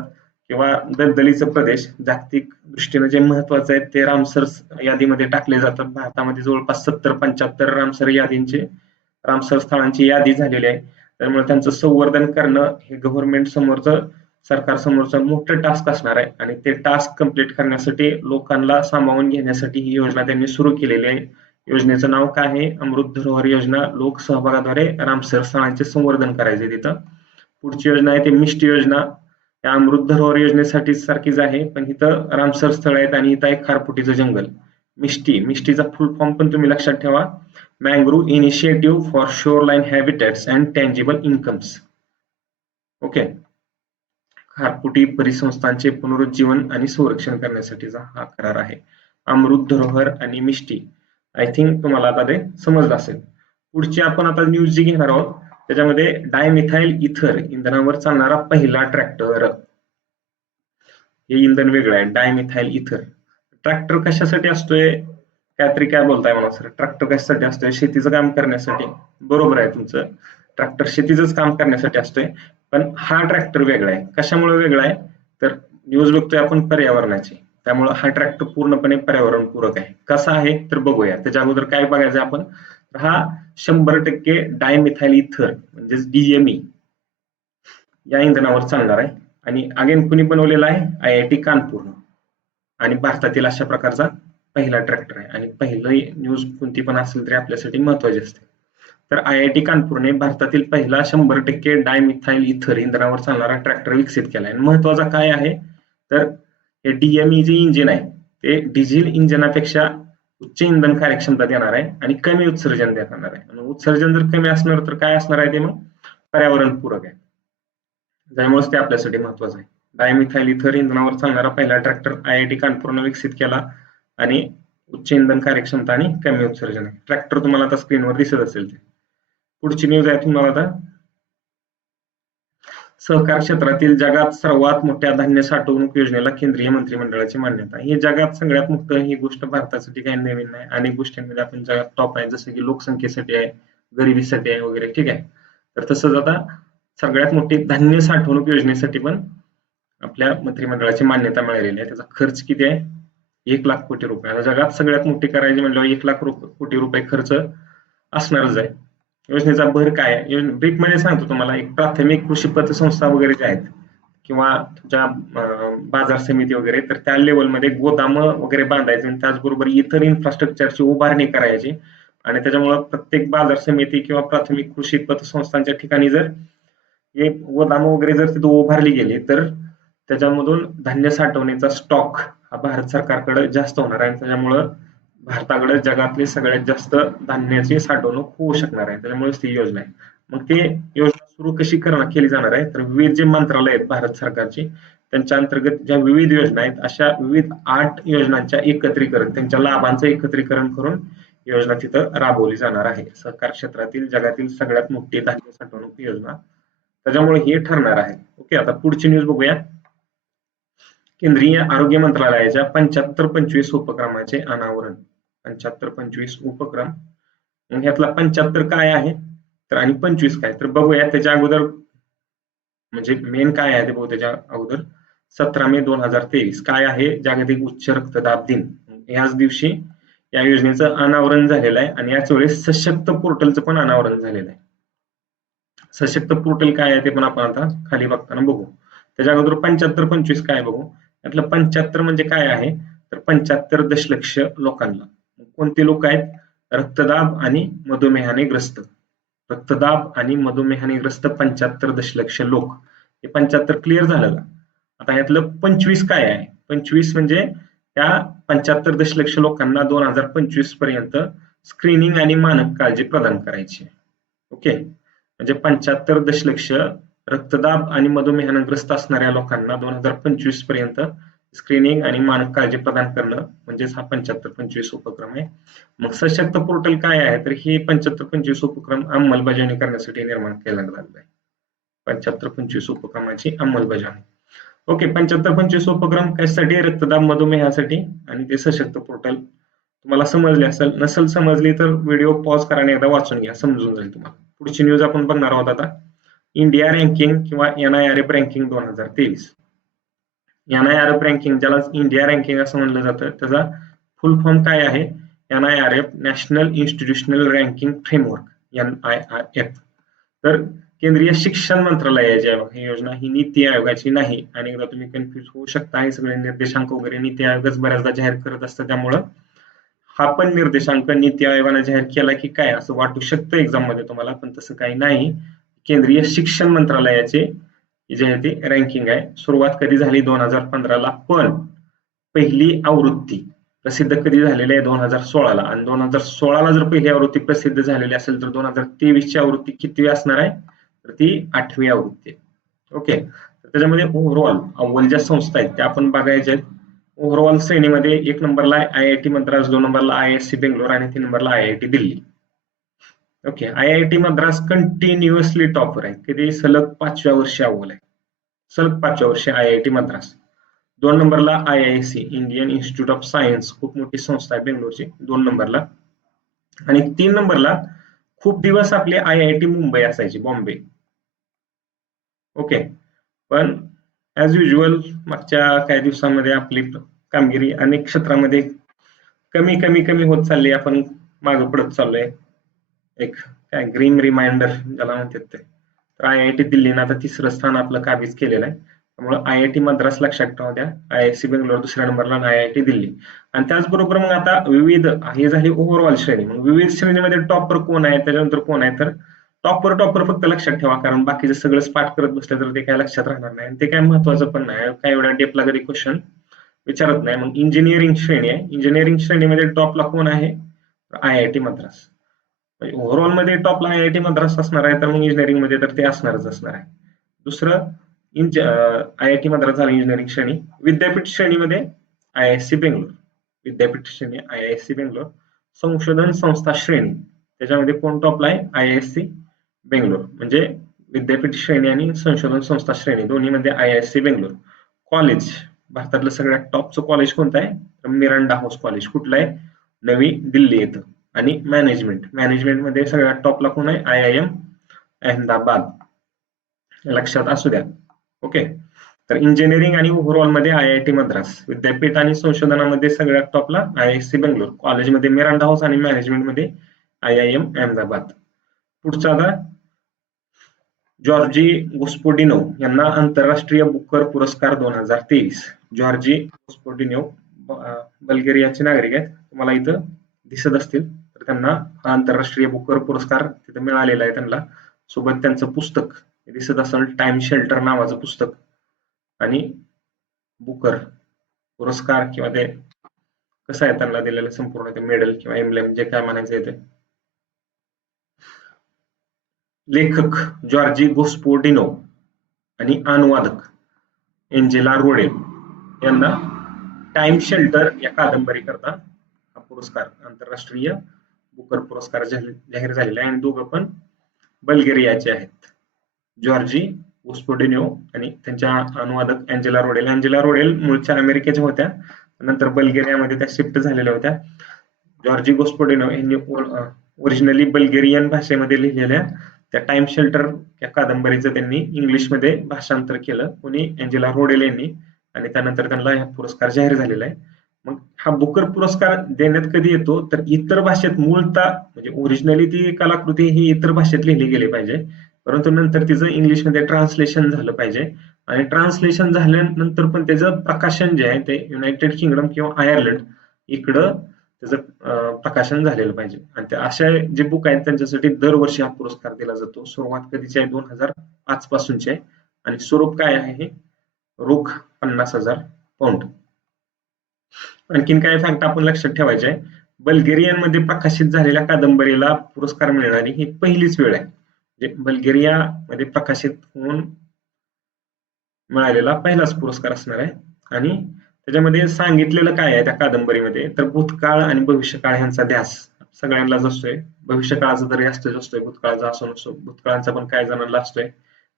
किंवा दलदलीचे प्रदेश जागतिक दृष्टीने जे महत्वाचे आहेत ते रामसर यादीमध्ये टाकले जातात. भारतामध्ये जवळपास 70-75 रामसर स्थळांची यादी झालेली आहे. त्यामुळे त्यांचं संवर्धन करणं हे गव्हर्नमेंट समोरचं, सरकार समोरचं मोठं टास्क असणार आहे. आणि ते टास्क कंप्लीट करण्यासाठी, लोकांना सामावून घेण्यासाठी ही योजना त्यांनी सुरू केलेली आहे. योजनेचं नाव काय आहे? अमृत धरोहर योजना. लोक सहभागाद्वारे रामसर स्थळांचे संवर्धन करायचे तिथं. पुढची योजना आहे ती मिष्टी योजना. या अमृत धरोहर योजनेसाठी सारखीच आहे, पण इथं रामसर स्थळ आहेत आणि इथं आहे खारफुटीचं जंगल. मिष्टीचा फुल फॉर्म पण तुम्ही लक्षात ठेवा. Mangrove initiative for shoreline habitats and tangible incomes. Okay. खारफुटी परिसंस्थांचे पुनरुज्जीवन आणि संरक्षण करण्यासाठीचा हा करार आहे. अमृत धरोहर आणि मिष्टी. आय थिंक तुम्हाला आता ते समजलं असेल. पुढची आपण आता न्यूज जी घेणार आहोत त्याच्यामध्ये डायमिथाइल इथर इंधनावर चालणारा पहिला ट्रॅक्टर. हे इंधन वेगळं आहे, डायमिथाइल इथर. ट्रॅक्टर कशासाठी असतोय? काहीतरी काय बोलताय मला सर? ट्रॅक्टर कशासाठी असतोय? शेतीचं काम करण्यासाठी. बरोबर आहे तुमचं, ट्रॅक्टर शेतीचंच काम करण्यासाठी असतोय. पण हा ट्रॅक्टर वेगळा आहे. कशामुळे वेगळा आहे? तर न्यूज बघतोय आपण पर्यावरणाची, त्यामुळे हा ट्रॅक्टर पूर्णपणे पर्यावरण पूरक आहे. कसा आहे तर बघूया. त्याच्या अगोदर काय बघायचं आपण? हा 100% डायमिथाइल इथर म्हणजेच DME या इंधनावर चालणार आहे. आणि अगेन कुणी बनवलेला आहे? IIT कानपूर. आणि भारतातील अशा प्रकारचा पहिला ट्रॅक्टर आहे. आणि पहिली न्यूज कोणती पण असेल तरी आपल्यासाठी महत्वाची असते. तर IIT कानपूरने भारतातील पहिला 100% डायमिथाइल इथर इंधनावर चालणारा ट्रॅक्टर विकसित केला आहे. महत्वाचा काय आहे तर हे DME जे इंजिन आहे ते डिझेल इंजिनापेक्षा उच्च इंधन कार्यक्षमता देणार आहे आणि कमी उत्सर्जन देणार आहे. आणि उत्सर्जन जर कमी असणार तर काय असणार आहे ते? मग पर्यावरण पूरक आहे. त्यामुळेच ते आपल्यासाठी महत्वाचं आहे. डायमिथाइल इथर इंधनावर चालणारा पहिला ट्रॅक्टर IIT कानपूरने विकसित केला आणि उच्च इंधन कार्यक्षमता आणि कमी उत्सर्जन आहे. ट्रॅक्टर तुम्हाला आता स्क्रीनवर दिसत असेल ते. पुढची न्यूज आहे तुम्हाला आता. सहकार क्षेत्रातील जगात सर्वात मोठ्या धान्य साठवणूक योजनेला केंद्रीय मंत्रिमंडळाची मान्यता. ही जगात सगळ्यात मोठं, ही गोष्ट भारतासाठी काही नवीन नाही. अनेक गोष्टींमध्ये आपण जगात टॉप आहे, जसं की लोकसंख्येसाठी आहे, गरिबीसाठी आहे वगैरे. ठीक आहे. तर तसंच आता सगळ्यात मोठी धान्य साठवणूक योजनेसाठी पण आपल्या मंत्रिमंडळाची मान्यता मिळालेली आहे. त्याचा खर्च किती आहे? 1 लाख कोटी रुपये. जगात सगळ्यात मोठी करायची म्हणल्यावर 1 लाख कोटी रुपये खर्च असणारच आहे. योजनेचा भर काय आहे ब्रीफ मध्ये सांगतो तुम्हाला. एक प्राथमिक कृषी पतसंस्था वगैरे ज्या आहेत किंवा तुमच्या बाजार समिती वगैरे, तर त्या लेवलमध्ये गोदाम वगैरे बांधायचे आणि त्याचबरोबर इतर इन्फ्रास्ट्रक्चरची उभारणी करायची. आणि त्याच्यामुळे प्रत्येक बाजार समिती किंवा प्राथमिक कृषी पतसंस्थांच्या ठिकाणी जर हे गोदाम वगैरे जर तिथे उभारली गेली तर त्याच्यामधून धान्य साठवण्याचा स्टॉक हा भारत सरकारकडे जास्त होणार आहे. त्याच्यामुळं भारताकडे जगातली सगळ्यात जास्त धान्याची साठवणूक होऊ शकणार आहे. त्याच्यामुळेच ती योजना आहे. मग ती योजना सुरू कशी केली जाणार आहे, तर विविध जे मंत्रालय आहेत भारत सरकारची त्यांच्या अंतर्गत ज्या विविध योजना आहेत अशा विविध 8 योजनांच्या एकत्रीकरण, त्यांच्या लाभांचं एकत्रीकरण करून योजना तिथं राबवली जाणार आहे. सहकार क्षेत्रातील जगातील सगळ्यात मोठी धान्य साठवणूक योजना त्याच्यामुळे हे ठरणार आहे. ओके, आता पुढची न्यूज बघूया. केंद्रीय आरोग्य मंत्रालयाच्या 75-25 उपक्रमाचे अनावरण. 75-25 उपक्रम. मग ह्यातला 75 काय आहे तर आणि 25 काय, तर बघूया. त्याच्या अगोदर म्हणजे मेन काय आहे ते बघू. त्याच्या अगोदर 17 मे 2023 काय आहे, जागतिक उच्च रक्तदाब दिन. याच दिवशी या योजनेचं अनावरण झालेलं आहे आणि याच वेळेस सशक्त पोर्टलचं पण अनावरण झालेलं आहे. सशक्त पोर्टल काय आहे ते पण आपण आता खाली बघताना बघू. त्याच्या अगोदर 75-25 काय बघू. यातलं 75 म्हणजे काय आहे तर 75 दशलक्ष लोकांना. कोणते लोक आहेत, रक्तदाब आणि मधुमेहाने ग्रस्त. रक्तदाब आणि मधुमेहाने ग्रस्त 75 दशलक्ष लोक. हे 75 क्लिअर झालं का. आता यातलं 25 काय आहे, 25 म्हणजे त्या 75 दशलक्ष लोकांना 2025 पर्यंत स्क्रीनिंग आणि मानक काळजी प्रदान करायची. ओके, म्हणजे 75 दशलक्ष रक्तदाब आणि मधुमेहाने ग्रस्त असणाऱ्या लोकांना 2025 पर्यंत स्क्रीनिंग आणि मानक काळजी प्रदान करणं म्हणजेच हा 75-25 उपक्रम आहे. मग सशक्त पोर्टल काय आहे तर हे 75-25 उपक्रम अंमलबजावणी करण्यासाठी निर्माण केला गेला आहे. 75-25 उपक्रमाची अंमलबजावणी. ओके, 75-25 उपक्रम कशासाठी, रक्तदाब मधुमेहासाठी आणि ते सशक्त पोर्टल. तुम्हाला समजले असेल, नसेल समजली तर व्हिडिओ पॉज करा आणि एकदा वाचून घ्या, समजून जाईल तुम्हाला. पुढची न्यूज आपण बघणार आहोत आता. इंडिया रँकिंग किंवा NIRF रँकिंग 2023. NIRF रँकिंग, ज्याला इंडिया रँकिंग असं म्हणलं जातं, त्याचा फुल फॉर्म काय आहे, NIRF national institutional ranking framework, NIRF. तर केंद्रीय शिक्षण मंत्रालयाची ही योजना, ही नीती आयोगाची नाही. आणि एकदा तुम्ही कन्फ्युज होऊ शकता, हे सगळे निर्देशांक वगैरे नीती आयोगच बऱ्याचदा जाहीर करत असतं, त्यामुळं हा पण निर्देशांक नीती आयोगाने जाहीर केला की काय असं वाटू शकतं एक्झाम मध्ये तुम्हाला, पण तसं काही नाही. केंद्रीय शिक्षण मंत्रालयाचे जे आहे ते रँकिंग आहे. सुरुवात कधी झाली 2015 ला, पण पहिली आवृत्ती प्रसिद्ध कधी झालेली आहे 2016 ला. आणि 2016 ला जर पहिली आवृत्ती प्रसिद्ध झालेली असेल तर 2023 ची आवृत्ती किती असणार आहे तर ती 8वी आवृत्ती. ओके, त्याच्यामध्ये ओव्हरऑल अव्वल ज्या संस्था आहेत त्या आपण बघायच्या आहेत. ओव्हरऑल श्रेणीमध्ये 1 नंबरला IIT मद्रास, 2 नंबरला IISc बेंगलोर आणि 3 नंबरला IIT Delhi. Okay, IIT Madras continuously topper आहे, किती सलग 5व्या वर्षी अव्वल आहे, सलग 5व्या वर्षी IIT मद्रास. 2 नंबरला IISc Indian institute of science, खूप मोठी संस्था आहे बेंगलोरची, 2 नंबरला. आणि 3 नंबरला खूप दिवस आपले IIT मुंबई असायची, बॉम्बे. ओके, पण ऍज युजल मागच्या काही दिवसांमध्ये आपली कामगिरी अनेक क्षेत्रामध्ये कमी कमी कमी होत चालली. आपण मागे पडत चाललोय. एक काय ग्रीन रिमाइंडर ज्याला म्हणतात ते. तर IIT दिल्लीनं आता 3रं स्थान आपलं काबीज केलेलं आहे. त्यामुळे IIT मद्रास लक्षात ठेवा द्या, IISc बेंगलोर 2ऱ्या नंबरला आणि IIT दिल्ली. आणि त्याचबरोबर मग आता विविध, हे झाली ओव्हरऑल श्रेणी. मग विविध श्रेणीमध्ये टॉपर कोण आहे, त्याच्यानंतर कोण आहे, तर टॉपर फक्त लक्षात ठेवा, कारण बाकीचे सगळं पाठ करत बसले तर ते काय लक्षात राहणार नाही आणि ते काय महत्वाचं पण नाही, काय एवढ्या डेपला कधी क्वेश्चन विचारत नाही. मग इंजिनिअरिंग श्रेणी आहे. इंजिनिअरिंग श्रेणीमध्ये टॉपला कोण आहे, IIT मद्रास. ओव्हरऑल मध्ये टॉपला IIT मद्रास असणार आहे, तर मग इंजिनिअरिंग मध्ये तर ते असणारच असणार आहे. दुसरं IIT मद्रास झालं इंजिनिअरिंग श्रेणी. विद्यापीठ श्रेणीमध्ये IISc बेंगलोर, विद्यापीठ श्रेणी IISc बेंगलोर. संशोधन संस्था श्रेणी त्याच्यामध्ये कोण टॉपला आहे, IISc बेंगलोर. म्हणजे विद्यापीठ श्रेणी आणि संशोधन संस्था श्रेणी दोन्हीमध्ये IISc बेंगलोर. कॉलेज, भारतातलं सगळ्यात टॉपचं कॉलेज कोणतं आहे, मिरांडा हाऊस कॉलेज. कुठलं आहे, नवी दिल्ली येतं. आणि मॅनेजमेंटमध्ये सगळ्यात टॉपला कोण आहे, IIM अहमदाबाद, लक्षात असू द्या. ओके, तर इंजिनिअरिंग आणि ओव्हरऑल मध्ये IIT मद्रास. विद्यापीठ आणि संशोधनामध्ये सगळ्यात टॉपला IISc बेंगलोर. कॉलेजमध्ये मिरांडा हाऊस आणि मॅनेजमेंटमध्ये IIM अहमदाबाद. पुढचा आता जॉर्जी गोस्पोडिनो यांना आंतरराष्ट्रीय बुकर पुरस्कार 2023. जॉर्जी गोस्पोडिनो बल्गेरियाचे नागरिक आहेत, तुम्हाला इथं दिसत असतील. तर त्यांना आंतरराष्ट्रीय बुकर पुरस्कार तिथे मिळालेला आहे त्यांना. सोबत त्यांचं पुस्तक दिसत असेल, टाइम शेल्टर नावाचं पुस्तक आणि बुकर पुरस्कार किंवा ते कसं आहे त्यांना दिलेलं संपूर्ण ते मेडल किंवा एम्ब्लेम जे काय म्हणायचं ते. लेखक जॉर्जी गोस्पोडिनो आणि अनुवादक एंजेला रोडेल यांना टाइम शेल्टर या कादंबरी करता हा पुरस्कार, आंतरराष्ट्रीय बुकर पुरस्कार जाहीर झालेला आहे आणि दोघं पण बल्गेरियाचे आहेत, जॉर्जी गोस्पोडिनो आणि त्यांच्या अनुवादक एंजेला रोडेल. एंजेला रोडेल मूळच्या अमेरिकेच्या होत्या, नंतर बल्गेरियामध्ये त्या शिफ्ट झालेल्या होत्या. जॉर्जी गोस्पोडिनो यांनी ओरिजिनली बल्गेरियन भाषेमध्ये लिहिलेल्या त्या टाइम शेल्टर या कादंबरीचं त्यांनी इंग्लिशमध्ये भाषांतर केलं कोणी, एंजेला रोडेल यांनी, आणि त्यानंतर त्यांना हा पुरस्कार जाहीर झालेला आहे. मग हा बुकर पुरस्कार देण्यात कधी येतो तर इतर भाषेत मूळतः म्हणजे ओरिजिनली ती कलाकृती ही इतर भाषेत लिहिली गेली पाहिजे, परंतु नंतर तिचं इंग्लिशमध्ये ट्रान्सलेशन झालं पाहिजे आणि ट्रान्सलेशन झाल्यानंतर पण त्याचं प्रकाशन जे आहे ते युनायटेड किंगडम किंवा आयर्लंड इकडं त्याचं प्रकाशन झालेलं पाहिजे. आणि ते अशा जे बुक आहेत त्यांच्यासाठी दरवर्षी हा पुरस्कार दिला जातो. सुरुवात कधीची आहे 2005 पासूनची आहे आणि स्वरूप काय आहे हे रोख 50,000 पाऊंड. आणखीन काय फॅक्ट आपण लक्षात ठेवायचे आहे, बल्गेरियन मध्ये प्रकाशित झालेल्या कादंबरीला पुरस्कार मिळणारी ही पहिलीच वेळ आहे. म्हणजे बल्गेरिया मध्ये प्रकाशित होऊन मिळालेला पहिलाच पुरस्कार असणार आहे. आणि त्याच्यामध्ये सांगितलेलं काय आहे त्या कादंबरीमध्ये तर भूतकाळ आणि भविष्यकाळ यांचा ध्यास सगळ्यांनाच असतोय. भविष्यकाळाचा तरी असतोच असतोय, भूतकाळाचा असो नसतो. भूतकाळाचा पण काही जणांना असतोय,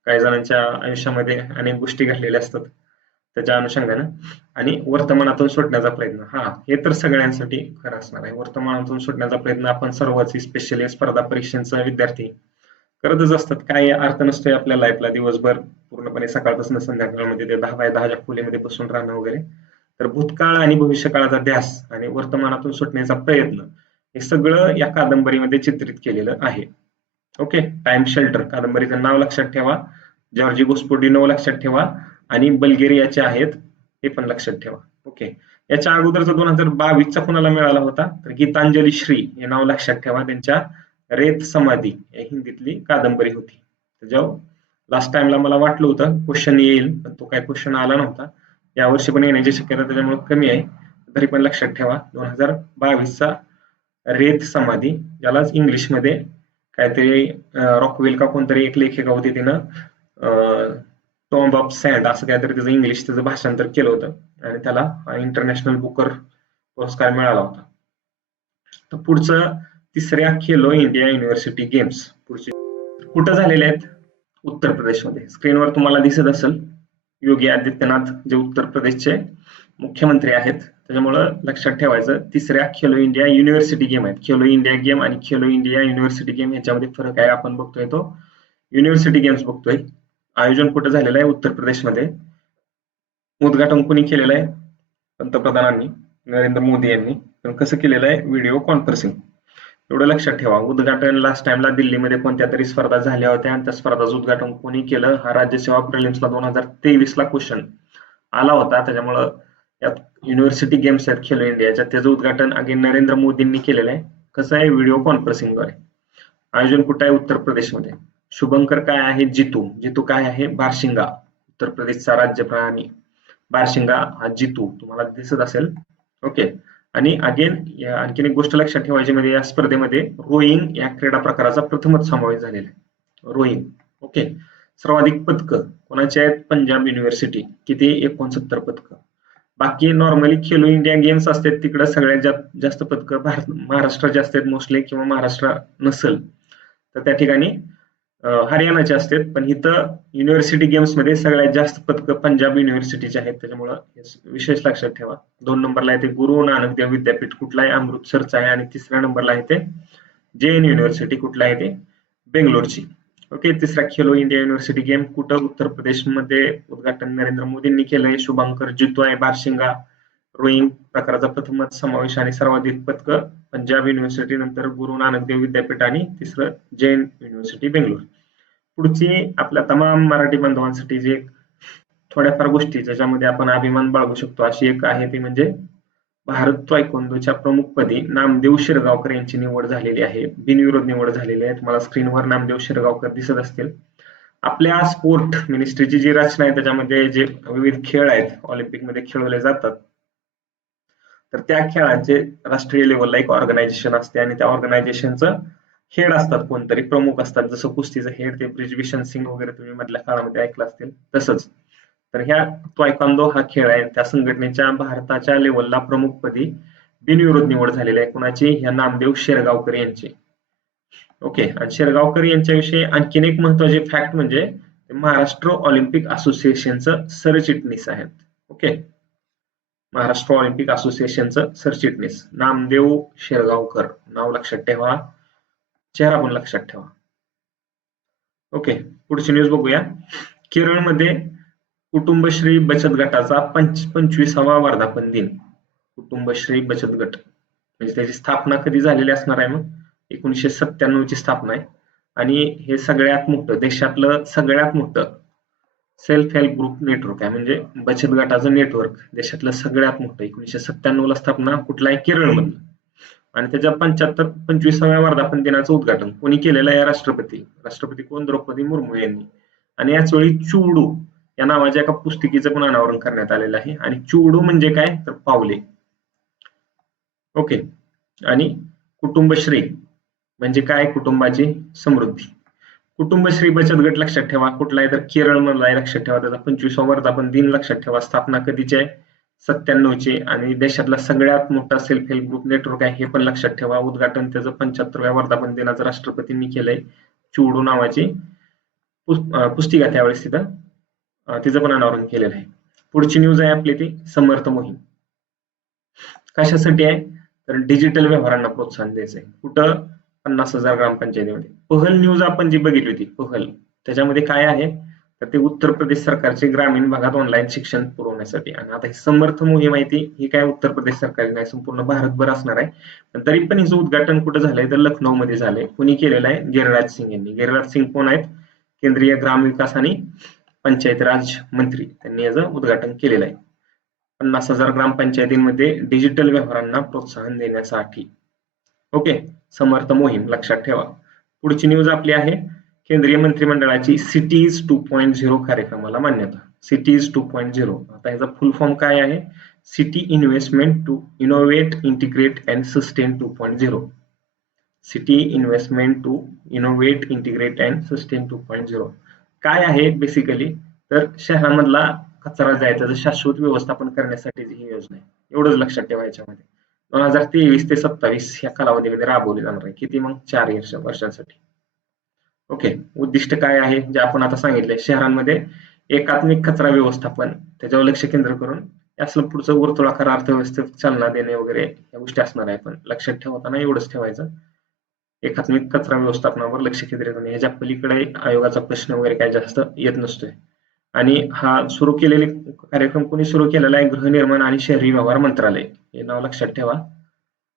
काही जणांच्या आयुष्यामध्ये अनेक गोष्टी घडलेल्या असतात त्याच्या अनुषंगानं. आणि वर्तमानातून सुटण्याचा प्रयत्न, हा हे तर सगळ्यांसाठी खरं असणार आहे. वर्तमानातून सुटण्याचा प्रयत्न आपण सर्वच, स्पेशली स्पर्धा परीक्षांचा विद्यार्थी करतच असतात. काही अर्थ नसतोय आपल्या लाईफला दिवसभर पूर्णपणे सकाळपासून संध्याकाळमध्ये ते 10x10च्या खोलीमध्ये बसून राहणं वगैरे. तर भूतकाळ आणि भविष्यकाळाचा ध्यास आणि वर्तमानातून सुटण्याचा प्रयत्न हे सगळं या कादंबरीमध्ये चित्रित केलेलं आहे. ओके, टाइम शेल्टर कादंबरीचं नाव लक्षात ठेवा, जॉर्जी गोस्पोडिनो लक्षात ठेवा आणि बल्गेरियाचे आहेत हे पण लक्षात ठेवा. ओके, याच्या अगोदरचा 2022चा कोणाला मिळाला होता तर गीतांजली श्री हे नाव लक्षात ठेवा. त्यांच्या रेत समाधी या हिंदीतली कादंबरी होती. त्याच्यावर लास्ट टाइमला मला वाटलं होतं क्वेश्चन येईल, पण तो काही क्वेश्चन आला नव्हता. यावर्षी पण येण्याची शक्यता त्याच्यामुळे कमी आहे, तरी पण लक्षात ठेवा 2022चा रेत समाधी, ज्यालाच इंग्लिशमध्ये काहीतरी रॉकवेल का कोणतरी एक लेखिका होती तिनं टॉम्ब ऑफ सँड असं काहीतरी त्याचं इंग्लिश त्याचं भाषांतर केलं होतं आणि त्याला इंटरनॅशनल बुकर पुरस्कार मिळाला होता. तर पुढचं तिसऱ्या खेलो इंडिया युनिव्हर्सिटी गेम्स पुढचे कुठं झालेले आहेत? उत्तर प्रदेशमध्ये. स्क्रीनवर तुम्हाला दिसत असेल योगी आदित्यनाथ जे उत्तर प्रदेशचे मुख्यमंत्री आहेत, त्याच्यामुळं लक्षात ठेवायचं तिसऱ्या खेलो इंडिया युनिव्हर्सिटी गेम आहेत. खेलो इंडिया गेम आणि खेलो इंडिया युनिव्हर्सिटी गेम याच्यामध्ये फरक आहे. आपण बघतोय तो युनिव्हर्सिटी गेम्स बघतोय. आयोजन कुठं झालेलं आहे? उत्तर प्रदेशमध्ये. उद्घाटन कोणी केलेलं आहे? पंतप्रधानांनी नरेंद्र मोदी यांनी. पण कसं केलेलं आहे? Video conferencing. एवढं लक्षात ठेवा. उद्घाटन लास्ट टाइमला दिल्लीमध्ये कोणत्या तरी स्पर्धा झाल्या होत्या आणि त्या स्पर्धाचं उद्घाटन कोणी केलं? हा राज्यसेवा प्रिलिम्सला 2023ला क्वेश्चन आला होता. त्याच्यामुळं यात युनिव्हर्सिटी गेम्स आहेत खेलो इंडियाच्या, त्याचं उद्घाटन अगेन नरेंद्र मोदींनी केलेलं आहे. कसं आहे? व्हिडिओ कॉन्फरन्सिंगद्वारे. आयोजन कुठं आहे? उत्तर प्रदेशमध्ये. शुभंकर काय आहे? जितू. जितू काय आहे? बारशिंगा. उत्तर प्रदेशचा राज्य प्राणी बारशिंगा हा जितू तुम्हाला दिसत असेल. ओके, आणि अगेन आणखीन एक गोष्ट लक्षात ठेवायची म्हणजे या स्पर्धेमध्ये रोईंग या क्रीडा प्रकाराचा प्रथमच समावेश झालेला आहे. रोईंग. ओके, सर्वाधिक पदकं कोणाची आहेत? पंजाब युनिव्हर्सिटी. किती? 69 पदकं. बाकी नॉर्मली खेलो इंडिया गेम्स असतात तिकडे सगळ्यात जास्त पदकं महाराष्ट्राचे असतात मोस्टली, किंवा महाराष्ट्र नसेल तर त्या ठिकाणी हरियाणाचे असतात. पण इथं युनिव्हर्सिटी गेम्स मध्ये सगळ्यात जास्त पदकं पंजाब युनिव्हर्सिटीचे आहेत. त्याच्यामुळं विशेष लक्षात ठेवा. 2 नंबरला आहे ते गुरु नानक देव विद्यापीठ कुठला आहे? अमृतसरचा आहे. आणि 3ऱ्या नंबरला आहे ते जैन युनिव्हर्सिटी कुठला आहे? ते बेंगलोरची. ओके, तिसरा खेलो इंडिया युनिव्हर्सिटी गेम कुठं? उत्तर प्रदेशमध्ये. उद्घाटन नरेंद्र मोदींनी केलंय. शुभंकर जितू आहे बारशिंगा रोईंग प्रकाराचा प्रथमच समावेश आणि सर्वाधिक पदक पंजाब युनिव्हर्सिटी, नंतर गुरु नानक देव विद्यापीठ आणि तिसरं जैन युनिव्हर्सिटी बेंगलोर. पुढची आपल्या तमाम मराठी बांधवांसाठी जे थोड्याफार गोष्टी ज्याच्यामध्ये आपण अभिमान बाळगू शकतो अशी एक आहे ती म्हणजे भारत तायक्वांदोच्या प्रमुखपदी नामदेव शिरगावकर यांची निवड झालेली आहे. बिनविरोध निवड झालेली आहे. तुम्हाला स्क्रीनवर नामदेव शिरगावकर दिसत असतील. आपल्या स्पोर्ट मिनिस्ट्रीची जी रचना आहे त्याच्यामध्ये जे विविध खेळ आहेत ऑलिम्पिकमध्ये खेळवले जातात, तर त्या खेळांचे राष्ट्रीय लेवलला एक ऑर्गनायझेशन असते आणि त्या ऑर्गनायझेशनचं हेड असतात, कोणतरी प्रमुख असतात. जसं कुस्तीचं हेड ते ब्रिजभूषण सिंग वगैरे तुम्ही मधल्या काळामध्ये ऐकलं असतील तसंच. तर ह्या तायक्वांदो हा खेळ आहे, त्या संघटनेच्या भारताच्या लेवलला प्रमुखपदी बिनविरोध निवड झालेली आहे. कुणाची? ह्या नामदेव शेरगावकर यांची. ओके. आणि शेरगावकर यांच्याविषयी आणखीन एक महत्वाचे फॅक्ट म्हणजे महाराष्ट्र ऑलिम्पिक असोसिएशनचं सरचिटणीस आहेत. ओके. महाराष्ट्र ऑलिम्पिक असोसिएशनचं सरचिटणीस नामदेव शेरगावकर, नाव लक्षात ठेवा, चेहरा पण लक्षात ठेवा. ओके. पुढची न्यूज बघूया. केरळमध्ये कुटुंबश्री बचत गटाचा 25वा वर्धापन दिन. कुटुंबश्री बचत गट म्हणजे त्याची स्थापना कधी झालेली असणार आहे? मग 1997 ची स्थापना आहे आणि हे सगळ्यात मोठं, देशातलं सगळ्यात मोठं सेल्फ हेल्प ग्रुप नेटवर्क आहे, म्हणजे बचत गटाचं नेटवर्क देशातलं सगळ्यात मोठं. 1997 ला स्थापना कुठला आहे? केरळमधलं. आणि त्याच्या 25व्या वर्धापन दिनाचं उद्घाटन कोणी केलेलं आहे? राष्ट्रपती कोण? द्रौपदी मुर्मू यांनी. आणि याच वेळी चूडू या नावाच्या एका पुस्तिकेचं पण अनावरण करण्यात आलेलं आहे. आणि चूडू म्हणजे काय? तर पावले. ओके. आणि कुटुंबश्री म्हणजे काय? कुटुंबाची समृद्धी. कुटुंबश्री बचत गट लक्षात ठेवा, कुठला आहे? तर केरळ मधला आहे, लक्षात ठेवा. त्याचा 25वा वर्धापन दिन लक्षात ठेवा. स्थापना कधीची आहे? 97 ची. आणि देशातला सगळ्यात मोठा सेल्फ हेल्प ग्रुप नेटवर्क आहे हे पण लक्षात ठेवा. उद्घाटन त्याचं 75व्या वर्धापन दिनाचं राष्ट्रपतींनी केलंय. चूडू नावाची पुस्तिका त्यावेळेस तिचं पण अनावरण केलेलं आहे. पुढची न्यूज आहे आपली ती समर्थ मोहीम. कशासाठी आहे? तर डिजिटल व्यवहारांना प्रोत्साहन द्यायचंय. कुठं? 50,000 ग्रामपंचायतीमध्ये. पहल न्यूज आपण जी बघितली होती, पहल, त्याच्यामध्ये काय आहे? तर ते उत्तर प्रदेश सरकारचे ग्रामीण भागात ऑनलाईन शिक्षण पुरवण्यासाठी. आणि आता ही समर्थ मोहीम आहे ती ही काय उत्तर प्रदेश सरकारची नाही, संपूर्ण भारतभर असणार आहे. पण तरी पण हिचं उद्घाटन कुठं झालंय? तर लखनौ मध्ये झालंय. कुणी केलेलं आहे? गिरिराज सिंग यांनी. गिरिराज सिंग कोण आहेत? केंद्रीय ग्रामविकास आणि पंचायत राज मंत्री. त्यांनी याचं उद्घाटन केलेलं आहे. 50,000 ग्रामपंचायतींमध्ये डिजिटल व्यवहारांना प्रोत्साहन देण्यासाठी. ओके. समर्थ मोहीम लक्षात ठेवा. पुढची न्यूज आपली आहे केंद्रीय मंत्रिमंडळाची सिटीज 2.0 कार्यक्रमाला मान्यता. सिटीज 2.0 आता याचा फुल फॉर्म काय आहे? City investment to innovate, integrate and sustain 2.0. City investment to innovate, integrate and sustain 2.0 काय आहे बेसिकली? तर शहरामधला कचरा जायचा त्याचं शाश्वत व्यवस्थापन करण्यासाठी ही योजना आहे. एवढंच लक्षात ठेवा. याच्यामध्ये 2023 ते 27 या कालावधीमध्ये राबवली जाणार आहे. किती? मग 4 वर्षांसाठी. ओके. उद्दिष्ट काय आहे जे आपण आता सांगितलंय? शहरांमध्ये एकात्मिक कचरा व्यवस्थापन, त्याच्यावर लक्ष केंद्र करून असलं पुढचं वर्तुळाकार अर्थव्यवस्थेत चालना देणे वगैरे या गोष्टी असणार आहे. पण लक्षात ठेवताना एवढंच ठेवायचं, एकात्मिक कचरा व्यवस्थापनावर लक्ष केंद्रित करणे. याच्या पलीकडे आयोगाचा प्रश्न वगैरे काय जास्त येत नसतोय. आणि हा सुरू केलेले कार्यक्रम कोणी सुरू केलेला आहे? गृहनिर्माण आणि शहरी व्यवहार मंत्रालय, हे नाव लक्षात ठेवा.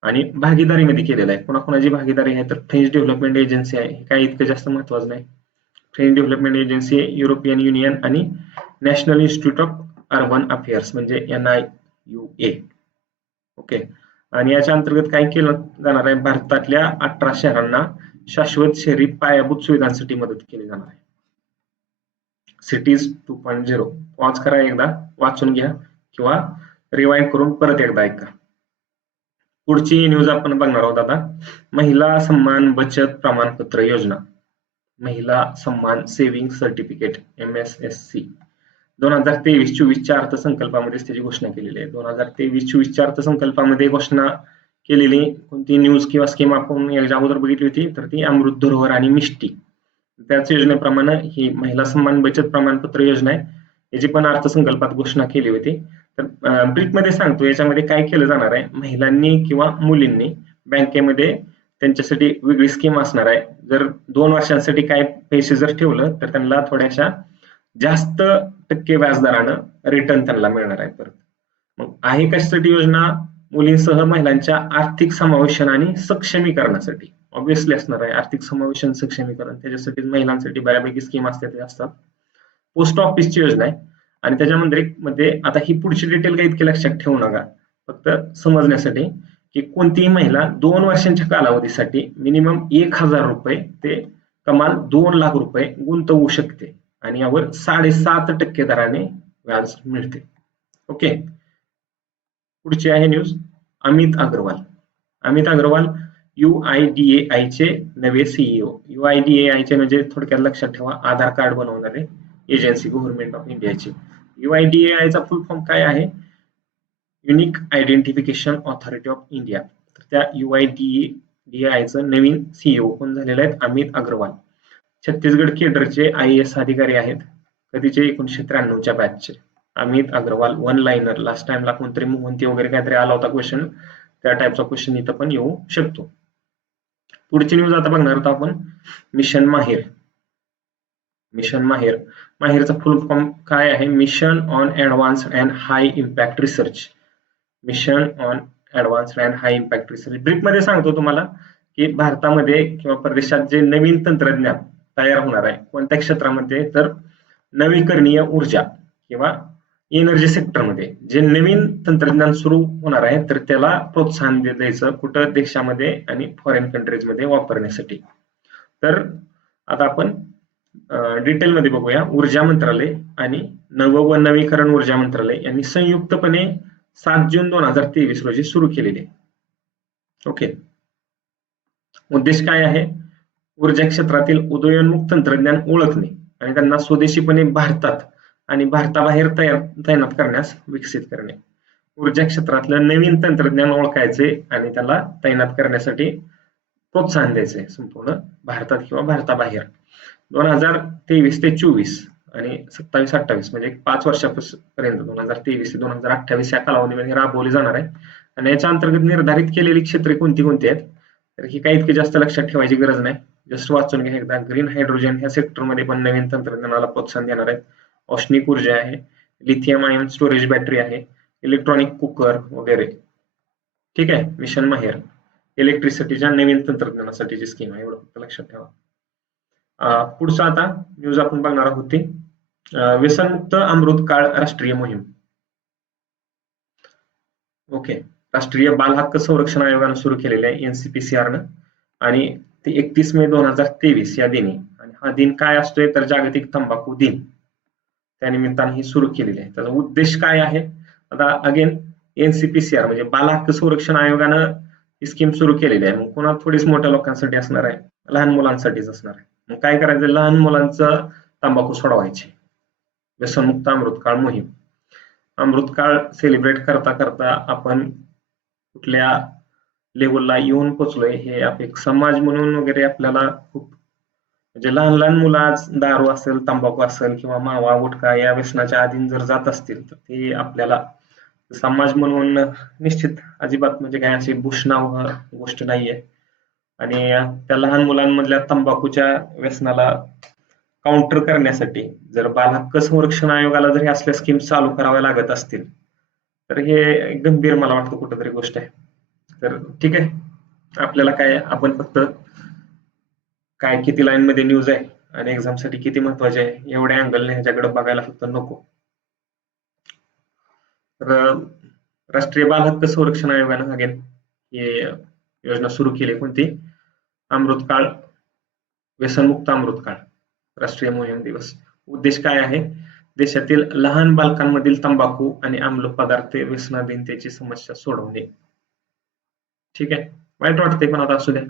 आणि भागीदारीमध्ये केलेला आहे. कोणाकोणाची भागीदारी आहे? तर फ्रेंच डेव्हलपमेंट एजन्सी आहे. हे काय इतकं जास्त महत्वाचं नाही. French Development Agency, European Union आणि National Institute of Urban Affairs म्हणजे NIUA. ओके. आणि याच्या अंतर्गत काय केलं जाणार आहे? भारतातल्या 18 शहरांना शाश्वत शहरी पायाभूत सुविधांसाठी मदत केली जाणार आहे. सिटीज 2.0 पॉज करा, एकदा वाचून घ्या किंवा रिवाइंड करून परत एकदा ऐका. पुढची न्यूज आपण बघणार आहोत आता. महिला सन्मान बचत प्रमाणपत्र योजना, महिला सन्मान सेव्हिंग सर्टिफिकेट MSSC 2023-24च्या अर्थसंकल्पामध्ये त्याची घोषणा केलेली आहे. 2023-24च्या अर्थसंकल्पामध्ये घोषणा केलेली कोणती न्यूज किंवा स्कीम आपण याच्या अगोदर बघितली होती? तर ती अमृत धरोहर आणि मिष्टी. त्याच योजनेप्रमाणे ही महिला सन्मान बचत प्रमाणपत्र योजना आहे. याची पण अर्थसंकल्पात घोषणा केली होती. तर ब्रीफमध्ये सांगतो याच्यामध्ये काय केलं जाणार आहे. महिलांनी किंवा मुलींनी बँकेमध्ये त्यांच्यासाठी वेगळी स्कीम असणार आहे. जर 2 वर्षांसाठी काय पैसे जर ठेवलं तर त्यांना थोड्याशा जास्त टक्के व्याजदरानं रिटर्न त्यांना मिळणार आहे परत. मग आहे कशासाठी योजना? मुलींसह महिलांच्या आर्थिक समावेशन आणि सक्षमीकरणासाठी. ऑब्व्हियसली असणार आहे आर्थिक समावेशन सक्षमीकरण, त्याच्यासाठी महिलांसाठी बऱ्यापैकी स्कीम असतात ते असतात. पोस्ट ऑफिसची योजना आहे आणि त्याच्यामध्ये आता ही पुढची डिटेल काही इतकी लक्षात ठेवू नका, फक्त समजण्यासाठी की कोणतीही महिला 2 वर्षांच्या कालावधीसाठी मिनिमम 1,000 रुपये ते कमाल 2 लाख रुपये गुंतवू शकते आणि यावर 7.5% दराने व्याज मिळते. ओके, पुढची आहे न्यूज. अमित अग्रवाल. अमित अग्रवाल UIDAI चे नवे सीईओ. UIDAI चे म्हणजे थोडक्यात लक्षात ठेवा आधार कार्ड बनवणारे एजन्सी गव्हर्नमेंट ऑफ इंडियाची. UIDAI चा फुल फॉर्म काय आहे? Unique identification authority of India. तर त्या UIDAI चं नवीन सीईओ कोण झालेले आहेत? अमित अग्रवाल. छत्तीसगड केडरचे IAS अधिकारी आहेत. कधीचे? 1993च्या बॅचचे. Amit Agarwal one liner. Last टाइमला कोणतरी मोहंती वगैरे काहीतरी आला होता क्वेश्चन, त्या टाईपचा क्वेश्चन इथं पण येऊ शकतो. पुढची न्यूज आता बघणार आहोत आपण, मिशन माहेर. मिशन माहेर. माहेरचा फुल फॉर्म काय आहे? Mission on advanced and high impact research. Mission on advanced and high impact research. Brief मध्ये सांगतो तुम्हाला की भारतामध्ये किंवा परदेशात जे नवीन तंत्रज्ञान तयार होणार आहे कोणत्या क्षेत्रामध्ये? तर नवीकरणीय ऊर्जा किंवा एनर्जी सेक्टरमध्ये जे नवीन तंत्रज्ञान सुरू होणार आहे तर त्याला प्रोत्साहन द्यायचं कुठं? देशामध्ये आणि फॉरेन कंट्रीजमध्ये वापरण्यासाठी. तर आता आपण डिटेलमध्ये बघूया. ऊर्जा मंत्रालय आणि नव व नवीकरण ऊर्जा मंत्रालय यांनी संयुक्तपणे 7 जून 2023 रोजी सुरू केलेले. ओके, उद्देश काय आहे? ऊर्जा क्षेत्रातील उदयोन्मुख तंत्रज्ञान ओळखणे आणि त्यांना स्वदेशीपणे भारतात आणि भारताबाहेर तैनात करण्यास विकसित करणे. ऊर्जा क्षेत्रातलं नवीन तंत्रज्ञान ओळखायचे आणि त्याला तैनात करण्यासाठी प्रोत्साहन द्यायचे संपूर्ण भारतात किंवा भारताबाहेर. 2023 ते 24 आणि 27-28 म्हणजे 5 वर्षापर्यंत 2023 ते 2028 या कालावधीमध्ये राबवली जाणार आहे. आणि याच्या अंतर्गत निर्धारित केलेली क्षेत्रे कोणती कोणती आहेत? तर ही काही इतकी जास्त लक्षात ठेवायची गरज नाही, जस्ट वाचून घ्या एकदा. ग्रीन हायड्रोजन ह्या सेक्टरमध्ये पण नवीन तंत्रज्ञानाला प्रोत्साहन देणार आहेत. औष्णिक ऊर्जा आहे, लिथियम आयन स्टोरेज बॅटरी आहे, इलेक्ट्रॉनिक कुकर वगैरे. ठीक आहे, मिशन माहेर इलेक्ट्रिसिटीच्या नवीन तंत्रज्ञानासाठीची स्कीम आहे, एवढं फक्त लक्षात ठेवा. पुढचा आता न्यूज आपण बघणार आहोत ती व्यसनमुक्त अमृतकाळ राष्ट्रीय मोहीम. ओके, राष्ट्रीय बाल हक्क संरक्षण आयोगानं सुरू केलेले आहे NCPCR आणि ते 31 मे 2023 या दिनी. आणि हा दिन काय असतोय? तर जागतिक तंबाखू दिन. त्यानिमित्ताने ही सुरू केलेली आहे. त्याचा उद्देश काय आहे? आता अगेन NCPCR म्हणजे बाल हक्क संरक्षण आयोगानं ही स्कीम सुरू केलेली आहे. मग कोणा थोडीच मोठ्या लोकांसाठी असणार आहे, लहान मुलांसाठीच असणार आहे. मग काय करायचं? लहान मुलांचं तंबाखू सोडवायचे. व्यसनमुक्त अमृतकाळ मोहीम. अमृतकाळ सेलिब्रेट करता करता आपण कुठल्या लेवलला येऊन पोचलोय हे एक समाज म्हणून वगैरे आपल्याला खूप म्हणजे लहान लहान मुलं आज दारू असेल, तंबाखू असेल किंवा मावा गुटखा या व्यसनाच्या अधीन जर जात असतील तर ते आपल्याला समाज म्हणून निश्चित अजिबात म्हणजे काय अशी भूषणावह गोष्ट नाहीये. आणि त्या लहान मुलांमधल्या तंबाखूच्या व्यसनाला काउंटर करण्यासाठी जर बाल हक्क संरक्षण आयोगाला जर असल्या स्कीम चालू कराव्या लागत असतील तर हे गंभीर मला वाटतं कुठेतरी गोष्ट आहे. तर ठीक आहे, आपल्याला काय, आपण फक्त काय किती लाईन मध्ये न्यूज आहे आणि एक्झाम साठी किती महत्वाचे आहे एवढ्या अँगलने ह्याच्याकडे बघायला फक्त नको. तर राष्ट्रीय बाल हक्क संरक्षण आयोगानं अगेन हे योजना सुरू केली. कोणती? अमृतकाळ, व्यसनमुक्त अमृतकाळ राष्ट्रीय मोहीम दिवस. उद्देश काय आहे? देशातील लहान बालकांमधील तंबाखू आणि अंमली पदार्थ व्यसनाधीनतेची समस्या सोडवणे. ठीक आहे, वाईट वाटते पण आता असू द्या.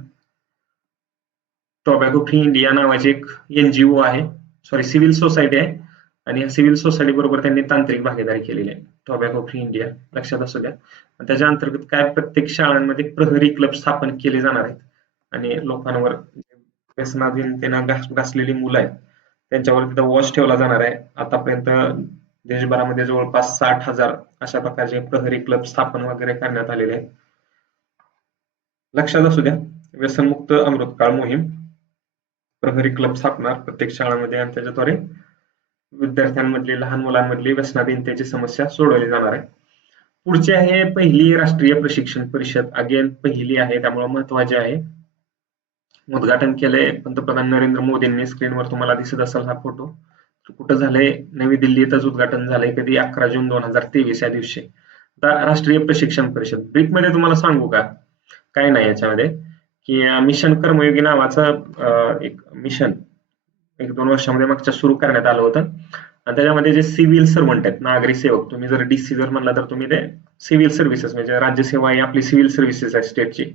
टोबॅको फ्री इंडिया नावाची एक NGO आहे, सॉरी सिव्हिल सोसायटी आहे आणि या सिव्हिल सोसायटी बरोबर त्यांनी तांत्रिक भागीदारी केलेली आहे. टोबॅको फ्री इंडिया लक्षात असू द्या. त्याच्या अंतर्गत काय प्रत्येक शाळांमध्ये प्रहरी क्लब स्थापन केले जाणार आहेत आणि लोकांवर व्यसनाधीनतेनं घासलेली मुलं आहेत त्यांच्यावर तिथं वॉच ठेवला जाणार आहे. आतापर्यंत देशभरामध्ये जवळपास 60,000 अशा प्रकारचे प्रहरी क्लब स्थापन वगैरे करण्यात आलेले आहेत. लक्षात असू द्या, व्यसनमुक्त अमृतकाळ मोहीम, प्रहरी क्लब स्थापना प्रत्येक शाळांमध्ये आणि त्याच्याद्वारे विद्यार्थ्यांमधली लहान मुलांमधली व्यसनाधीनतेची समस्या सोडवली जाणार आहे. पुढची आहे पहिली राष्ट्रीय प्रशिक्षण परिषद. अगेन पहिली आहे त्यामुळे महत्वाची आहे. उद्घाटन केलंय पंतप्रधान नरेंद्र मोदींनी. स्क्रीनवर तुम्हाला दिसत असेल हा फोटो. कुठं झालंय? नवी दिल्लीतच उद्घाटन झालंय. कधी? 11 जून 2023 या दिवशी. आता राष्ट्रीय प्रशिक्षण परिषद ब्रीफ मध्ये तुम्हाला सांगू का? काय नाही याच्यामध्ये, की मिशन कर्मयोगी नावाचं एक मिशन 1-2 वर्षामध्ये मागच्या सुरू करण्यात आलं होतं. आणि त्याच्यामध्ये जे सिव्हिल सर्वंट आहेत, नागरी सेवक, तुम्ही जर डीसी जर म्हणला तर तुम्ही ते सिव्हिल सर्व्हिसेस म्हणजे राज्यसेवा ही आपली सिव्हिल सर्व्हिसेस आहे स्टेटची.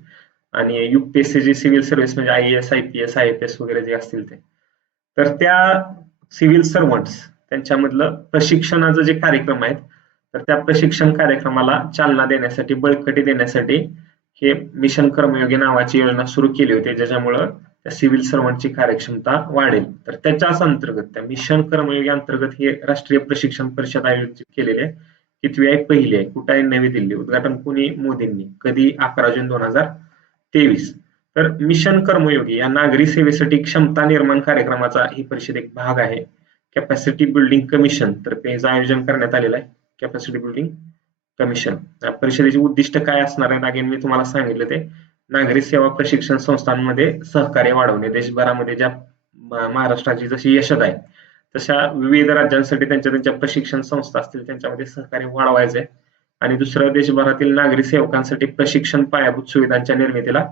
आणि युपीएससी जी सिव्हिल सर्व्हिस म्हणजे IAS, IPS, IFS वगैरे जे असतील ते, तर त्या सिव्हिल सर्वंट्स त्यांच्यामधलं प्रशिक्षणाचं जे कार्यक्रम आहेत, तर त्या प्रशिक्षण कार्यक्रमाला चालना देण्यासाठी, बळकटी देण्यासाठी हे मिशन कर्मयोगी नावाची योजना सुरू केली होती, ज्याच्यामुळं त्या सिव्हिल सर्वंटची कार्यक्षमता वाढेल. तर त्याच्याच अंतर्गत, त्या मिशन कर्मयोगी अंतर्गत हे राष्ट्रीय प्रशिक्षण परिषद आयोजित केलेली आहे. कितवी आहे? पहिली आहे. कुठं आहे? नवी दिल्ली. उद्घाटन कोणी? मोदींनी. कधी? 11 जून 2023. तर मिशन कर्मयोगी या नागरी सेवेसाठी क्षमता निर्माण कार्यक्रमाचा ही परिषद एक भाग आहे. कॅपॅसिटी बिल्डिंग कमिशन तर्फे याचं आयोजन करण्यात आलेलं आहे. Capacity building commission. परिषदेचे उद्दिष्ट काय असणार आहेत? अगेन मी तुम्हाला सांगितलं ते नागरी सेवा प्रशिक्षण संस्थांमध्ये सहकार्य वाढवणे. देशभरामध्ये ज्या महाराष्ट्राची जशी यशद आहे तशा विविध राज्यांसाठी त्यांच्या प्रशिक्षण संस्था असतील त्यांच्यामध्ये सहकार्य वाढवायचे. आणि दुसरं, देशभरातील नागरी सेवकांसाठी प्रशिक्षण पायाभूत सुविधांच्या निर्मितीला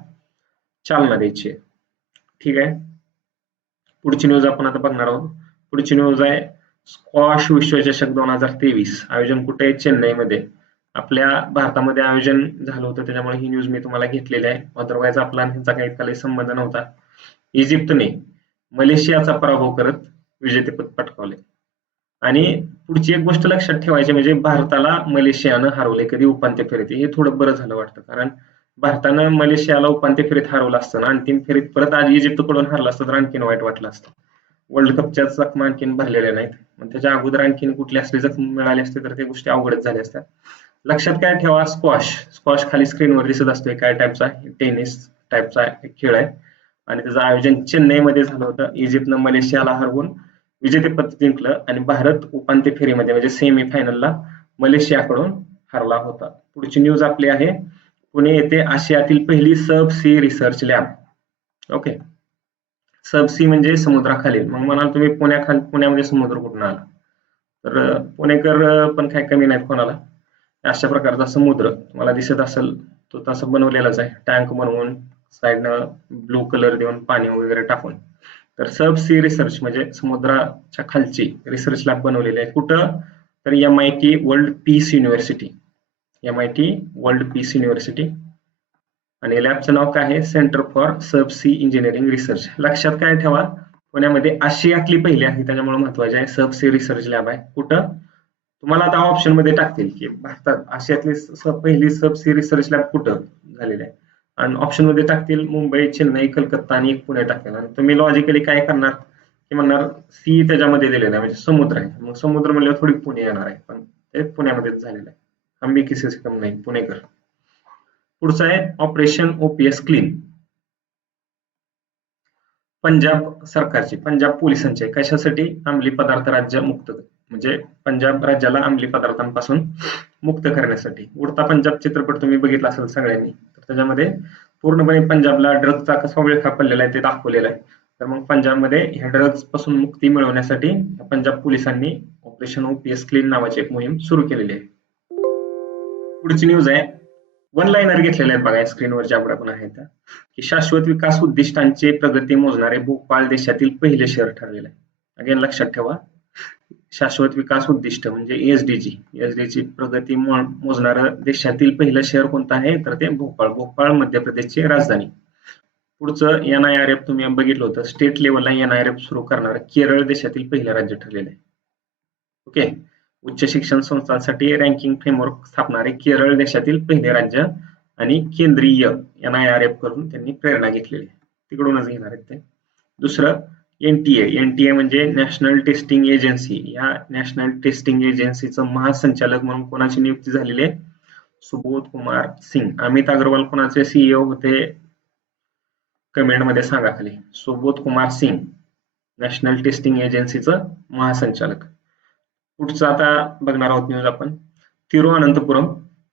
चालना द्यायची. ठीक आहे. पुढची न्यूज आपण आता बघणार आहोत. पुढची न्यूज आहे स्क्वॉश विश्वचषक 2023. आयोजन कुठे आहे? चेन्नईमध्ये. आपल्या भारतामध्ये आयोजन झालं होतं त्याच्यामुळे ही न्यूज मी तुम्हाला घेतलेली आहे. अदरवाईज आपला ह्यांचा काही संबंध नव्हता. इजिप्तने मलेशियाचा पराभव करत विजेतेपद पटकावले. आणि पुढची एक गोष्ट लक्षात ठेवायची म्हणजे भारताला मलेशियानं हरवले. कधी? उपांत्य फेरीत. हे थोडं बरं झालं वाटतं, कारण भारतानं मलेशियाला उपांत्य फेरीत हरवलं असतं ना, अंतिम फेरीत परत आज इजिप्तकडून हरलं असतं तर आणखीन वाईट वाटलं असतं. वर्ल्ड कपच्या जखमा आणखीन भरलेल्या नाहीत. मग त्याच्या अगोदर आणखीन कुठली असली जखम मिळाली असते तर त्या गोष्टी अवघडच झाल्या असत्या. लक्षात काय ठेवा? स्क्वॉश खाली स्क्रीनवर दिसत असतोय काय टाईपचा? टेनिस टाईपचा खेळ आहे. आणि त्याचं आयोजन चेन्नईमध्ये झालं होतं. इजिप्तनं मलेशियाला हरवून विजेतेपद जिंकलं आणि भारत उपांत्य फेरीमध्ये म्हणजे सेमी फायनलला मलेशियाकडून हरला होता. पुढची न्यूज आपली आहे पुणे येथे आशियातील पहिली सब सी रिसर्च लॅब. ओके. सब सी म्हणजे समुद्राखालील. मग म्हणाल तुम्ही पुण्यामध्ये समुद्र कुठून आला? तर पुणेकर पण काय कमी नाहीत कोणाला. अशा प्रकारचा समुद्र तुम्हाला दिसत असेल तो तसं बनवलेलाच आहे. टँक बनवून साईडनं ब्लू कलर देऊन पाणी वगैरे टाकून. तर सब सी रिसर्च म्हणजे समुद्राच्या खालची रिसर्च लॅब बनवलेली आहे. कुठं? तर MIT world peace university. MIT world peace university. आणि लॅबचं नाव काय आहे? Centre for sub sea engineering research. लक्षात काय ठेवा? पुण्यामध्ये आशियातली पहिली आहे त्याच्यामुळे महत्वाचे आहे. सब सी रिसर्च लॅब आहे. कुठं? तुम्हाला आता ऑप्शन मध्ये टाकतील की भारतात आशियातली पहिली सब सी रिसर्च लॅब कुठं झालेली आहे. आणि ऑप्शन मध्ये टाकतील मुंबई, चेन्नई, कलकत्ता आणि एक पुणे टाकेल. आणि तुम्ही लॉजिकली काय करणार की म्हणणार सी त्याच्यामध्ये दिलेलं आहे म्हणजे समुद्र आहे. मग समुद्र म्हणल्यावर थोडी पुणे येणार आहे, पण ते पुण्यामध्येच झालेलं आहे. आम्ही किसी से कम नाही, पुणेकर. पुढचं आहे ऑपरेशन OPS क्लीन. पंजाब सरकारची, पंजाब पोलिसांचे कशासाठी? अंमली पदार्थ राज्य मुक्त म्हणजे पंजाब राज्याला अंमली पदार्थांपासून मुक्त करण्यासाठी. उडता पंजाब चित्रपट तुम्ही बघितला असेल सगळ्यांनी, तर त्याच्यामध्ये पूर्णपणे पंजाबला ड्रग्जचा कसा विळखा पडलेला आहे ते दाखवलेलं आहे. तर मग पंजाबमध्ये ह्या ड्रग्ज पासून मुक्ती मिळवण्यासाठी पंजाब पोलिसांनी ऑपरेशन OPS क्लीन नावाची एक मोहीम सुरू केलेली आहे. पुढची न्यूज आहे वन लाईनर घेतलेले आहेत बघा स्क्रीनवर ज्या पण आहेत की शाश्वत विकास उद्दिष्टांची प्रगती मोजणारे भोपाळ देशातील पहिले शहर ठरलेलं आहे. अगेन लक्षात ठेवा, शाश्वत विकास उद्दिष्ट म्हणजे ESDG प्रगती मोजणारं देशातील पहिलं शहर कोणतं आहे? तर ते भोपाळ मध्य प्रदेशची राजधानी. पुढचं NIRF तुम्ही बघितलं होतं, स्टेट लेवलला NIRF सुरू करणारं केरळ देशातील पहिलं राज्य ठरलेलं आहे. ओके. उच्च शिक्षण संस्थांसाठी रँकिंग फ्रेमवर्क स्थापणारे केरळ देशातील पहिले राज्य आणि केंद्रीय NIRF करून त्यांनी प्रेरणा घेतलेली आहे, तिकडूनच घेणार आहेत ते. दुसरं NTA म्हणजे नॅशनल टेस्टिंग एजन्सी. या नॅशनल टेस्टिंग एजन्सीचं महासंचालक म्हणून कोणाची नियुक्ती झालेली आहे? सुबोध कुमार सिंग. अमित अग्रवाल कोणाचे CEO होते? कमेंट मध्ये सांगा खाली. सुबोध कुमार सिंग नॅशनल टेस्टिंग एजन्सीचं महासंचालक. पुढचं आता बघणार आहोत न्यूज आपण तिरुअनंतपुरम.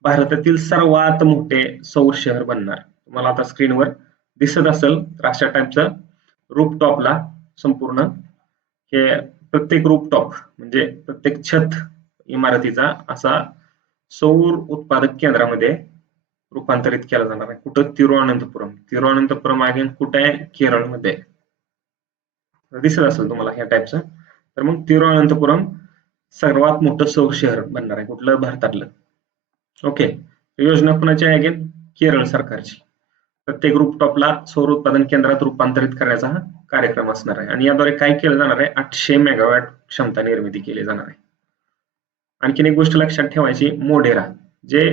भारतातील सर्वात मोठे सौर शहर बनणार. तुम्हाला आता स्क्रीनवर दिसत असेल तर अशा टाईपचं रूफटॉपला संपूर्ण हे प्रत्येक रूफटॉप म्हणजे प्रत्येक छत इमारतीचा असा सौर उत्पादक केंद्रामध्ये रूपांतरित केला जाणार आहे. कुठं? तिरुअनंतपुरम. तिरुअनंतपुरम अगेन कुठे आहे? केरळमध्ये. दिसत असेल तुम्हाला ह्या टाईपचं. तर मग तिरुअनंतपुरम सर्वात मोठं सौर शहर बनणार आहे. कुठलं? भारतातलं. ओके. योजना कुणाची आहे? अगेन केरळ सरकारची. प्रत्येक रूफटॉपला सौर उत्पादन केंद्रात रूपांतरित करण्याचा हा कार्यक्रम असणार आहे आणि याद्वारे काय केलं जाणार आहे? 800 मेगावॅट क्षमता निर्मिती केली जाणार आहे. आणखीन एक गोष्ट लक्षात ठेवायची, मोढेरा जे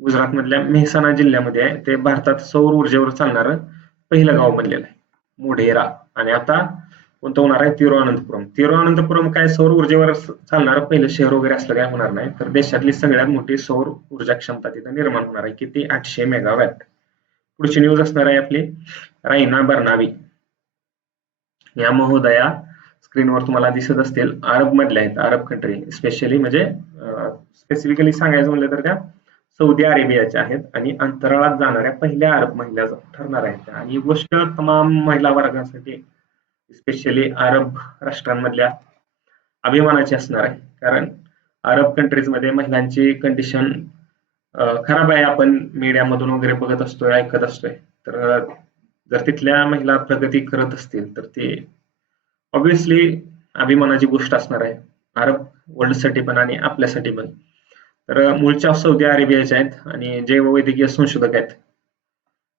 गुजरात मधल्या मेहसाणा जिल्ह्यामध्ये आहे ते भारतात सौर ऊर्जेवर चालणारं पहिलं गाव बनलेलं आहे, मोढेरा. आणि आता कोणतं होणार आहे? तिरुअनंतपुरम. तिरुअनंतपुरम काय सौर ऊर्जेवर चालणारं पहिलं शहर वगैरे असलं काय होणार नाही, तर देशातली सगळ्यात मोठी सौर ऊर्जा क्षमता तिथं निर्माण होणार आहे. किती? 800 मेगावॅट. पुढची न्यूज असणार आहे आपली रायना बर्नावी. या महोदया स्क्रीनवर तुम्हाला दिसत असतील, अरब मधल्या आहेत, अरब कंट्री स्पेशली, म्हणजे स्पेसिफिकली सांगायचं म्हणलं तर त्या सौदी अरेबियाच्या आहेत आणि अंतराळात जाणाऱ्या पहिल्या अरब महिला ठरणार आहेत. आणि ही गोष्ट तमाम महिला वर्गासाठी स्पेशली अरब राष्ट्रांमधल्या अभिमानाची असणार आहे, कारण अरब कंट्रीज मध्ये महिलांची कंडिशन खराब आहे. आपण मीडियामधून वगैरे बघत असतोय, ऐकत असतोय. तर जर तिथल्या महिला प्रगती करत असतील तर ते ऑब्व्हियसली अभिमानाची गोष्ट असणार आहे, अरब वर्ल्डसाठी पण आणि आपल्यासाठी पण. तर मूळच्या सौदी अरेबियाच्या आहेत आणि जैववैद्यकीय संशोधक आहेत.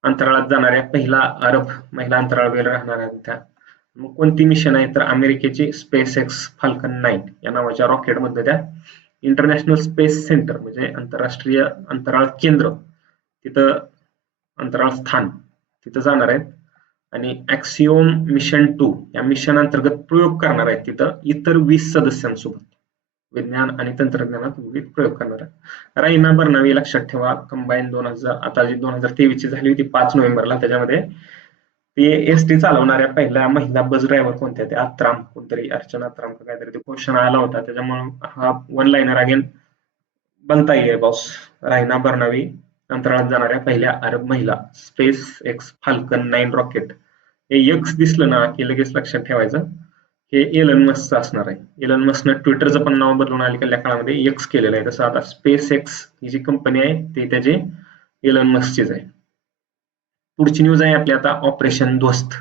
अंतराळात जाणाऱ्या पहिला अरब महिला अंतराळवीर राहणार आहेत त्या. मग कोणती मिशन आहे? तर अमेरिकेची स्पेस एक्स फाल्कन 9 या नावाच्या रॉकेटमध्ये त्या इंटरनॅशनल स्पेस सेंटर म्हणजे आंतरराष्ट्रीय अंतराळ केंद्र तिथं, अंतराळ स्थान तिथं जाणार आहेत. आणि ऍक्सिओम मिशन 2 या मिशन अंतर्गत प्रयोग करणार आहेत तिथं इतर 20 सदस्यांसोबत. विज्ञान आणि तंत्रज्ञानात विविध प्रयोग करणार आहे. रायना बर्नावी लक्षात ठेवा, कंबाईन 2000 आता जी 2023 ची झाली होती 5 नोव्हेंबरला, त्याच्यामध्ये ती एसटी चालवणाऱ्या पहिल्या महिला बस ड्रायव्हर कोणत्या? ते आत्राम, कोणतरी अर्चना आत्राम का काहीतरी ते क्वेश्चन आला होता, त्याच्यामुळे हा वन लाईनर अगेन बनता येईल बॉस. रायना बर्नावी अंतराळात जाणाऱ्या पहिल्या अरब महिला. Space x falcon 9 rocket. हे एक्स दिसलं ना की लगेच लक्षात ठेवायचं हे एलन मस्कचं असणार आहे. एलन मस्कनं ट्विटरचं पण नाव बदलून अलीकडल्या काळामध्ये एक्स केलेलं आहे, तसं आता स्पेस एक्स ही जी कंपनी आहे ती त्याची एलन मस्कचीच आहे. पुढची न्यूज आहे आपली आता ऑपरेशन ध्वस्त.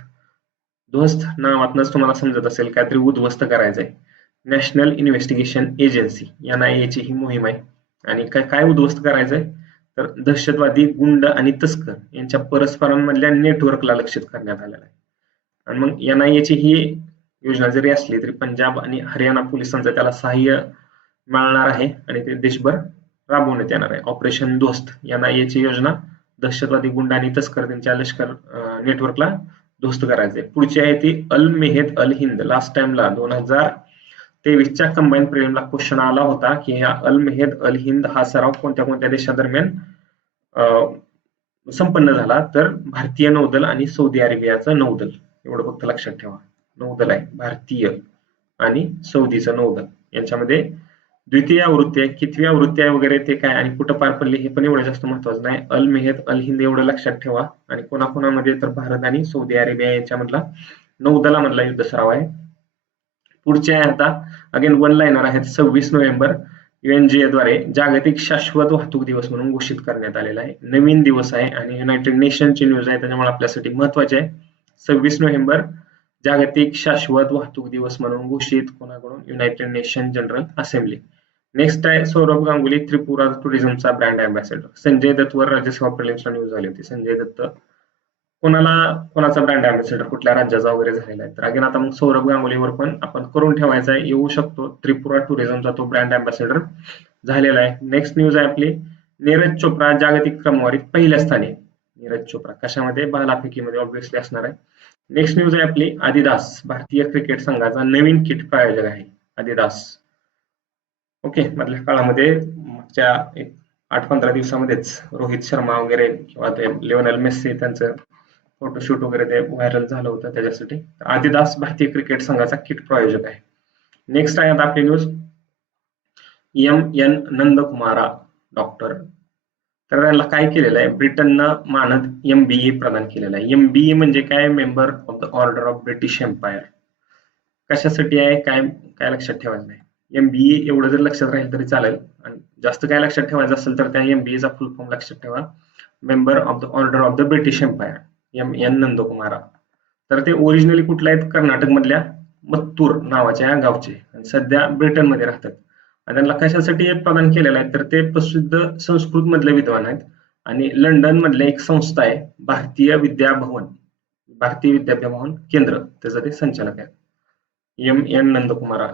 ध्वस्त नावातनच तुम्हाला समजत असेल काहीतरी उद्ध्वस्त करायचंय. नॅशनल इन्व्हेस्टिगेशन एजन्सी NIA ची ही मोहीम आहे आणि काय उद्ध्वस्त करायचंय? तर दहशतवादी, गुंड आणि तस्कर यांच्या परस्परांमधल्या नेटवर्कला लक्षित करण्यात आलेलं आहे. आणि मग NIA ची ही योजना जरी असली तरी पंजाब आणि हरियाणा पोलिसांचं त्याला सहाय्य मिळणार आहे आणि ते देशभर राबवण्यात येणार आहे. ऑपरेशन ध्वस्त NIA ची योजना दहशतवादी, गुंड आणि तस्कर त्यांच्या लष्कर नेटवर्कला ध्वस्त करायचंय. पुढची आहे ती अल मेहेद अल हिंद. लास्ट टाइमला 2023च्या कंबाईन प्रिलिमला क्वेश्चन आला होता की या अल मेहेद अल हिंद हा सराव कोणत्या कोणत्या देशादरम्यान संपन्न झाला? तर भारतीय नौदल आणि सौदी अरेबियाचं नौदल, एवढं फक्त लक्षात ठेवा. नौदल आहे भारतीय आणि सौदीचं नौदल यांच्यामध्ये द्वितीय आवृत्ती आहे, कितवी आवृत्ती आहे वगैरे ते काय आणि कुठं पार पडली हे पण एवढं जास्त महत्वाचं नाही. अल मेहेद अल हिंद एवढं लक्षात ठेवा. आणि कोणाकोणामध्ये? तर भारत आणि सौदी अरेबिया यांच्यामधला नौदलामधला युद्ध सराव आहे. पुढचे आहे आता अगेन वन लाईनर आहेत. 26 नोव्हेंबर UNGA द्वारे जागतिक शाश्वत वाहतूक दिवस म्हणून घोषित करण्यात आलेला आहे. नवीन दिवस आहे आणि युनायटेड नेशनची न्यूज आहे, त्याच्यामुळे आपल्यासाठी महत्वाचे आहे. 26 नोव्हेंबर जागतिक शाश्वत वाहतूक दिवस म्हणून घोषित कोणाकडून? United Nation General Assembly. Next आहे सौरभ गांगुली त्रिपुरा टुरिझमचा ब्रँड अँबॅसेडर. संजय दत्तवर राज्यसभा प्रिलिम्सला न्यूज झाली होती. संजय दत्त कोणाचा ब्रँड अँबॅसेडर कुठल्या राज्याचा वगैरे झालेला आहे? तर अगेन आता मग सौरभ गांगुलीवर पण आपण करून ठेवायचा आहे, येऊ शकतो. त्रिपुरा टुरिझमचा तो ब्रँड अँबॅसेडर झालेला आहे. नेक्स्ट न्यूज आहे आपली नीरज चोप्रा जागतिक क्रमवारीत पहिल्या स्थानी. नीरज चोप्रा कशामध्ये? भालाफेकीमध्ये ऑब्व्हियसली असणार आहे. नेक्स्ट न्यूज आहे आपली आदिदास भारतीय क्रिकेट संघाचा नवीन किट प्रायोजक आहे आदिदास. ओके. मधल्या काळामध्ये मागच्या 8-15 दिवसामध्येच रोहित शर्मा वगैरे किंवा ते लिओनेल मेस्सी त्यांचं फोटोशूट वगैरे ते व्हायरल झालं होतं, त्याच्यासाठी आदिदास भारतीय क्रिकेट संघाचा किट प्रायोजक आहे. नेक्स्ट आहे आता आपली न्यूज MN नंदकुमारा डॉक्टर तर त्यांना काय केलेलं आहे, ब्रिटननं मानद MBE प्रदान केलेला आहे. MBE म्हणजे काय, member of the order of British empire. कशासाठी आहे, काय काय लक्षात ठेवायचं नाही. MBE एवढं जर लक्षात राहील तरी चालेल, आणि जास्त काय लक्षात ठेवायचं असेल तर त्या MBE चा फुल फॉर्म लक्षात ठेवा, member of the order of the British empire, MN Nandakumara. तर ते ओरिजिनली कुठल्या आहेत, कर्नाटक मधल्या मत्तूर नावाच्या गावचे, आणि सध्या ब्रिटनमध्ये राहतात. आणि त्यांना कशासाठी हे प्रदान केलेलं आहे, तर ते प्रसिद्ध संस्कृत मधले विद्वान आहेत, आणि लंडन मधले एक संस्था आहे, भारतीय विद्याभवन, भारतीय विद्याभवन केंद्र, त्याचं ते संचालक आहेत. MN नंदकुमार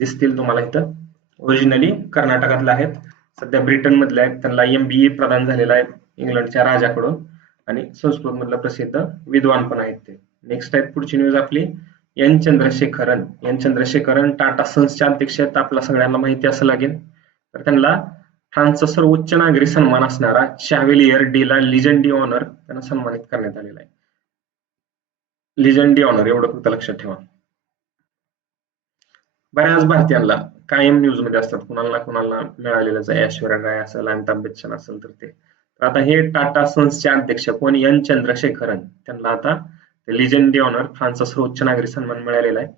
दिसतील तुम्हाला इथं. ओरिजिनली कर्नाटकातले आहेत, सध्या ब्रिटन मधले आहेत. त्यांना MBE प्रदान झालेला आहे इंग्लंडच्या राजाकडून, आणि संस्कृत मधलं प्रसिद्ध विद्वान पण आहेत ते. नेक्स्ट आहे पुढची न्यूज आपली, एन चंद्रशेखरन टाटा सन्सचे अध्यक्ष आहेत, आपल्या सगळ्यांना माहिती असं लागेल. तर त्यांना फ्रान्सचा सर्वोच्च नागरी सन्मान असणारा शॅव्हेलियर डी ला लिजन डी ऑनर त्यांना सन्मानित करण्यात आलेला आहे. लिजन डी ऑनर एवढं फक्त लक्षात ठेवा. बऱ्याच भारतीयांना कायम न्यूज मध्ये असतात, कुणाला ना कुणाला मिळालेलंच आहे, ऐश्वर्या राय असेल, अमिताभ बच्चन असेल, तर ते. तर आता हे टाटा सन्सचे अध्यक्ष कोण, एन चंद्रशेखरन, त्यांना आता लिजन डी ऑनर, फ्रान्सचा सर्वोच्च नागरी सन्मान मिळालेला आहे.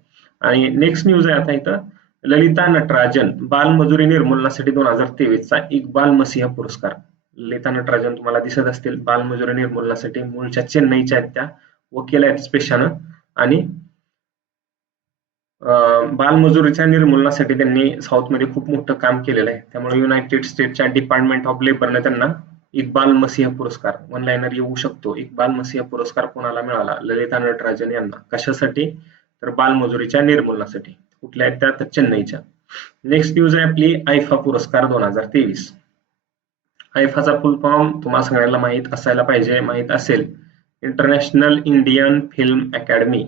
आणि नेक्स्ट न्यूज आहे आता इथं, ललिता नटराजन बालमजुरी निर्मूलनासाठी 2023 चा इक्बाल मसीहा पुरस्कार. ललिता नटराजन तुम्हाला दिसत असतील, बालमजुरी निर्मूलनासाठी मूळच्या चेन्नईच्या आहेत त्या, वकील आहेत पेशानं, आणि बालमजुरीच्या निर्मूलनासाठी त्यांनी साऊथमध्ये खूप मोठं काम केलेलं आहे. त्यामुळे युनायटेड स्टेटच्या डिपार्टमेंट ऑफ लेबरने त्यांना इक्बाल मसीहा पुरस्कार, वन लाईनर येऊ शकतो, इक्बाल मसीहा पुरस्कार कोणाला मिळाला, ललिता नटराजन यांना. कशासाठी, तर बालमजुरीच्या निर्मूलनासाठी. कुठल्या आहेत त्या, तर चेन्नईच्या. नेक्स्ट न्यूज आहे आपली, आयफा पुरस्कार 2023. आयफाचा फुल फॉर्म तुम्हाला सगळ्यांना माहित असायला पाहिजे, माहित असेल, international Indian film academy,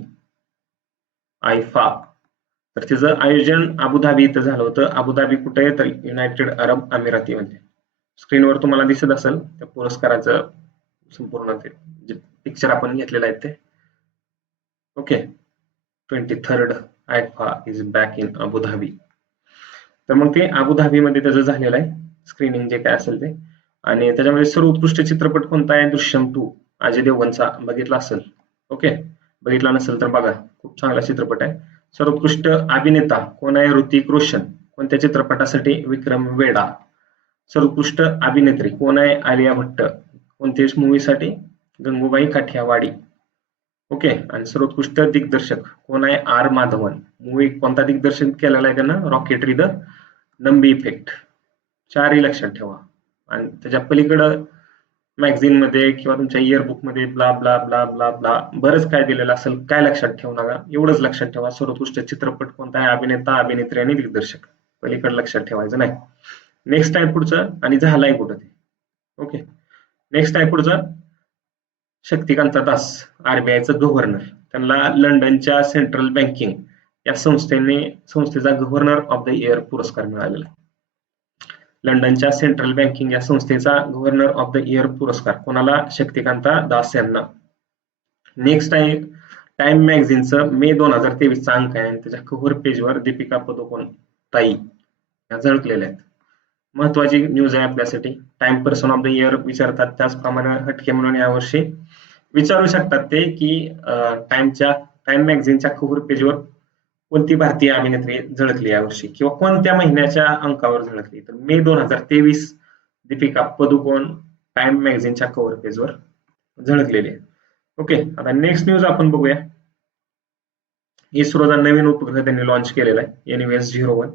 IIFA. तर त्याचं आयोजन अबुधाबी इथं झालं होतं. अबुधाबी कुठे आहे, तर युनायटेड अरब अमिरातीमध्ये. स्क्रीनवर तुम्हाला दिसत असेल त्या पुरस्काराचं संपूर्ण ते जे पिक्चर आपण घेतलेलं आहे ते. Okay, 23rd IIFA is back in Abu Dhabi. तर मग ते अबुधाबीमध्ये त्याचं झालेलं आहे स्क्रीनिंग, जे काय असेल ते. आणि त्याच्यामध्ये सर्वोत्कृष्ट चित्रपट कोणता आहे, दृश्यम 2, अजय देवगणचा. बघितला असेल, ओके, बघितला नसेल तर बघा, खूप चांगला चित्रपट आहे. सर्वोत्कृष्ट अभिनेता कोण आहे, ऋतिक रोशन, कोणत्या चित्रपटासाठी, विक्रम वेडा. सर्वोत्कृष्ट अभिनेत्री कोण आहे, आलिया भट्ट, कोणत्या मूवीसाठी, गंगूबाई काठियावाडी. ओके, आणि सर्वोत्कृष्ट दिग्दर्शक कोण आहे, आर माधवन. मूवी कोणता दिग्दर्शन केलेला आहे त्यानं, रॉकेटरी द नंबी इफेक्ट. 4ही लक्षात ठेवा. आणि त्याच्या पलीकडं मॅगझिन मध्ये किंवा तुमच्या इयरबुक मध्ये blah blah blah blah blah बरंच काय दिलेलं असेल, काय लक्षात ठेवू नका, एवढंच लक्षात ठेवा, सर्वोत्कृष्ट चित्रपट कोणता आहे, अभिनेता, अभिनेत्री आणि दिग्दर्शक. पलीकडे लक्षात ठेवायचं नाही. नेक्स्ट आहे पुढचं, आणि झालंय कुठं ते. ओके, नेक्स्ट आहे पुढचं, शक्तिकांता दास, आरबीआयचं गव्हर्नर. त्यांना लंडनच्या सेंट्रल बँकिंग या संस्थेचा गव्हर्नर ऑफ द इयर पुरस्कार मिळालेला आहे. लंडनच्या सेंट्रल बँकिंग या संस्थेचा गव्हर्नर ऑफ द इयर पुरस्कार कोणाला, शक्तिकांता दास यांना. नेक्स्ट आहे टाइम मॅगझिनचं मे 2023 अंक आहे, आणि त्याच्या कव्हर पेजवर दीपिका पदुकोण ताई या झळकलेल्या आहेत. महत्वाची न्यूज आहे आपल्यासाठी. Time person of the year विचारतात, त्याचप्रमाणे हटके म्हणून यावर्षी विचारू शकतात ते, की टाइम मॅगझिनच्या कव्हर पेजवर कोणती भारतीय अभिनेत्री झळकली यावर्षी, किंवा कोणत्या महिन्याच्या अंकावर झळकली, तर मे 2023 दीपिका पदुकोण टाइम मॅगझिनच्या कव्हर पेजवर झळकलेली आहे. ओके, आता नेक्स्ट न्यूज आपण बघूया. इस्रोचा नवीन उपग्रह त्यांनी लॉन्च केलेला आहे, NVS-01.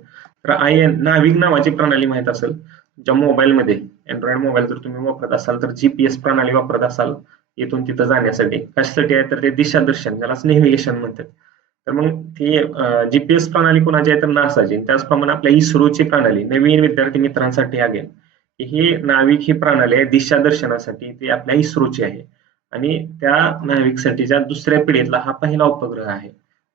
तर IN नाविक नावाची प्रणाली माहित असेल, ज्या मोबाईलमध्ये, अँड्रॉइड मोबाईल जर तुम्ही वापरत असाल तर GPS प्रणाली वापरत असाल इथून तिथं जाण्यासाठी. कशासाठी आहे, तर ते दिशादर्शन, ज्यालाच नेव्हिगेशन म्हणतात. तर मग ती GPS प्रणाली कोणाची आहे, तर नासाची. त्याचप्रमाणे आपल्या इस्रोची प्रणाली, नवीन विद्यार्थी मित्रांसाठी आहे, ही नाविक ही प्रणाली आहे दिशादर्शनासाठी, ती आपल्या इस्रोची आहे. आणि त्या नाविकसाठीच्या दुसऱ्या पिढीतला हा पहिला उपग्रह आहे.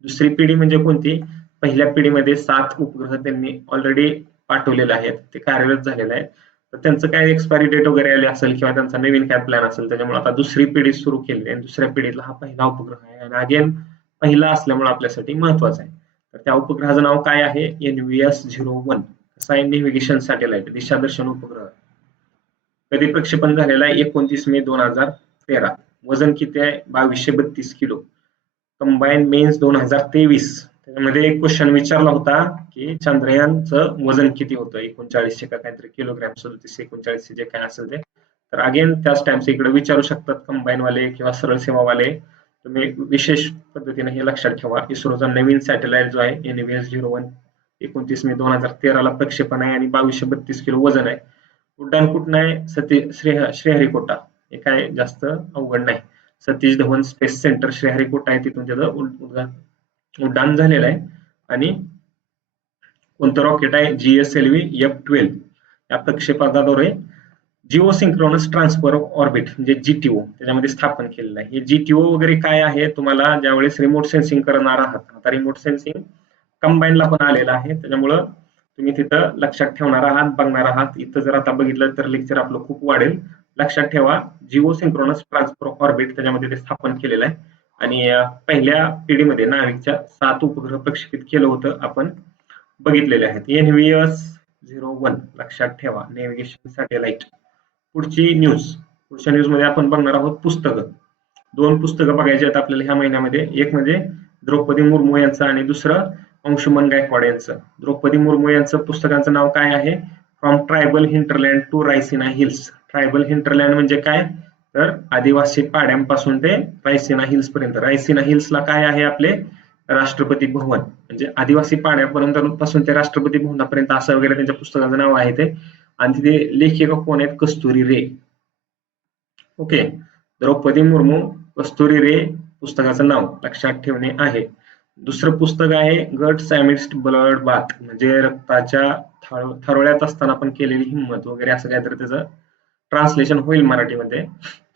दुसरी पिढी म्हणजे कोणती, पहिल्या पिढीमध्ये 7 उपग्रह त्यांनी ऑलरेडी पाठवलेले आहेत, ते कार्यरत झालेले आहेत. तर त्यांचं काय एक्सपायरी डेट वगैरे आली असेल, किंवा त्यांचा नवीन काय प्लॅन असेल, त्याच्यामुळे आता दुसरी पिढी सुरू केली आहे. दुसऱ्या पिढीतला हा पहिला उपग्रह आहे, आणि अगेन पहिला असल्यामुळे आपल्यासाठी महत्वाचा आहे. तर त्या उपग्रहाचं नाव काय आहे, NVS-01. कसा आहे, नेव्हिगेशन सॅटेलाइट, दिशादर्शन उपग्रह. कधी प्रक्षेपण झालेलं आहे 29 मे 2013. वजन किती आहे 2232 किलो. कंबाईन मेन्स 2023 त्याच्यामध्ये एक क्वेश्चन विचारला होता की चंद्रयानचं वजन किती होतं 3900 का काहीतरी किलोग्रॅम 37-39 जे काय असेल ते. तर अगेन त्याच टाइम्स इकडे विचारू शकतात कंबाईन वाले किंवा सरळ सेवा वाले. तुम्ही विशेष पद्धतीने हे लक्षात ठेवा. इस्रोचा नवीन सॅटेलाइट जो आहे NVS-01 29 मे 2013 ला प्रक्षेपण आहे आणि 2232 किलो वजन आहे. उड्डाण कुठं आहे श्रीहरिकोटा. हे काय जास्त अवघड नाही. सतीश धवन स्पेस सेंटर श्रीहरिकोटा आहे तिथून त्याचं उड्डाण झालेलं आहे. आणि कोणतं रॉकेट आहे GSLV F12 या प्रक्षेपकाद्वारे जिओ सिंक्रोनस ट्रान्सफर ऑर्बिट म्हणजे GTO त्याच्यामध्ये स्थापन केलेलं आहे. हे GTO वगैरे काय आहे तुम्हाला ज्यावेळेस रिमोट सेन्सिंग करणार आहात. आता रिमोट सेन्सिंग कंबाईनला पण आलेलं आहे त्याच्यामुळं तुम्ही तिथं लक्षात ठेवणार आहात बघणार आहात. इथं जर आता बघितलं तर लेक्चर आपलं खूप वाढेल. लक्षात ठेवा जिओ सिंक्रोनस ट्रान्सफर ऑर्बिट त्याच्यामध्ये ते स्थापन केलेलं आहे. आणि पहिल्या पिढीमध्ये नाविकच्या 7 उपग्रह प्रक्षेपित केलं होतं आपण बघितलेले आहेत. NVS-01 लक्षात ठेवा नेव्हिगेशन सॅटेलाइट. पुढची न्यूज. पुढच्या न्यूज मध्ये आपण बघणार आहोत पुस्तकं. 2 पुस्तकं बघायची आहेत आपल्याला ह्या महिन्यामध्ये. एक म्हणजे द्रौपदी मुर्मू यांचं आणि दुसरं अंशुमन गायकवाड यांचं. द्रौपदी मुर्मू यांचं पुस्तकाचं नाव काय आहे from tribal hinterland to Raisina hills. Tribal hinterland म्हणजे काय तर आदिवासी पाड्यांपासून ते रायसिना हिल्स पर्यंत. रायसिना हिल्सला काय आहे आपले राष्ट्रपती भवन म्हणजे आदिवासी पाड्यापर्यंत पासून ते राष्ट्रपती भवनापर्यंत असं वगैरे त्यांच्या पुस्तकाचं नाव आहे ते. आणि तिथे लेखिका कोण आहेत कस्तुरी रे. ओके द्रौपदी मुर्मू कस्तुरी रे पुस्तकाचं नाव लक्षात ठेवणे आहे. दुसरं पुस्तक आहे गट्स अमिडस्ट ब्लड बाथ म्हणजे रक्ताच्या थारोळ्यात असताना आपण केलेली हिंमत वगैरे असं काहीतरी त्याचं ट्रान्सलेशन होईल मराठीमध्ये.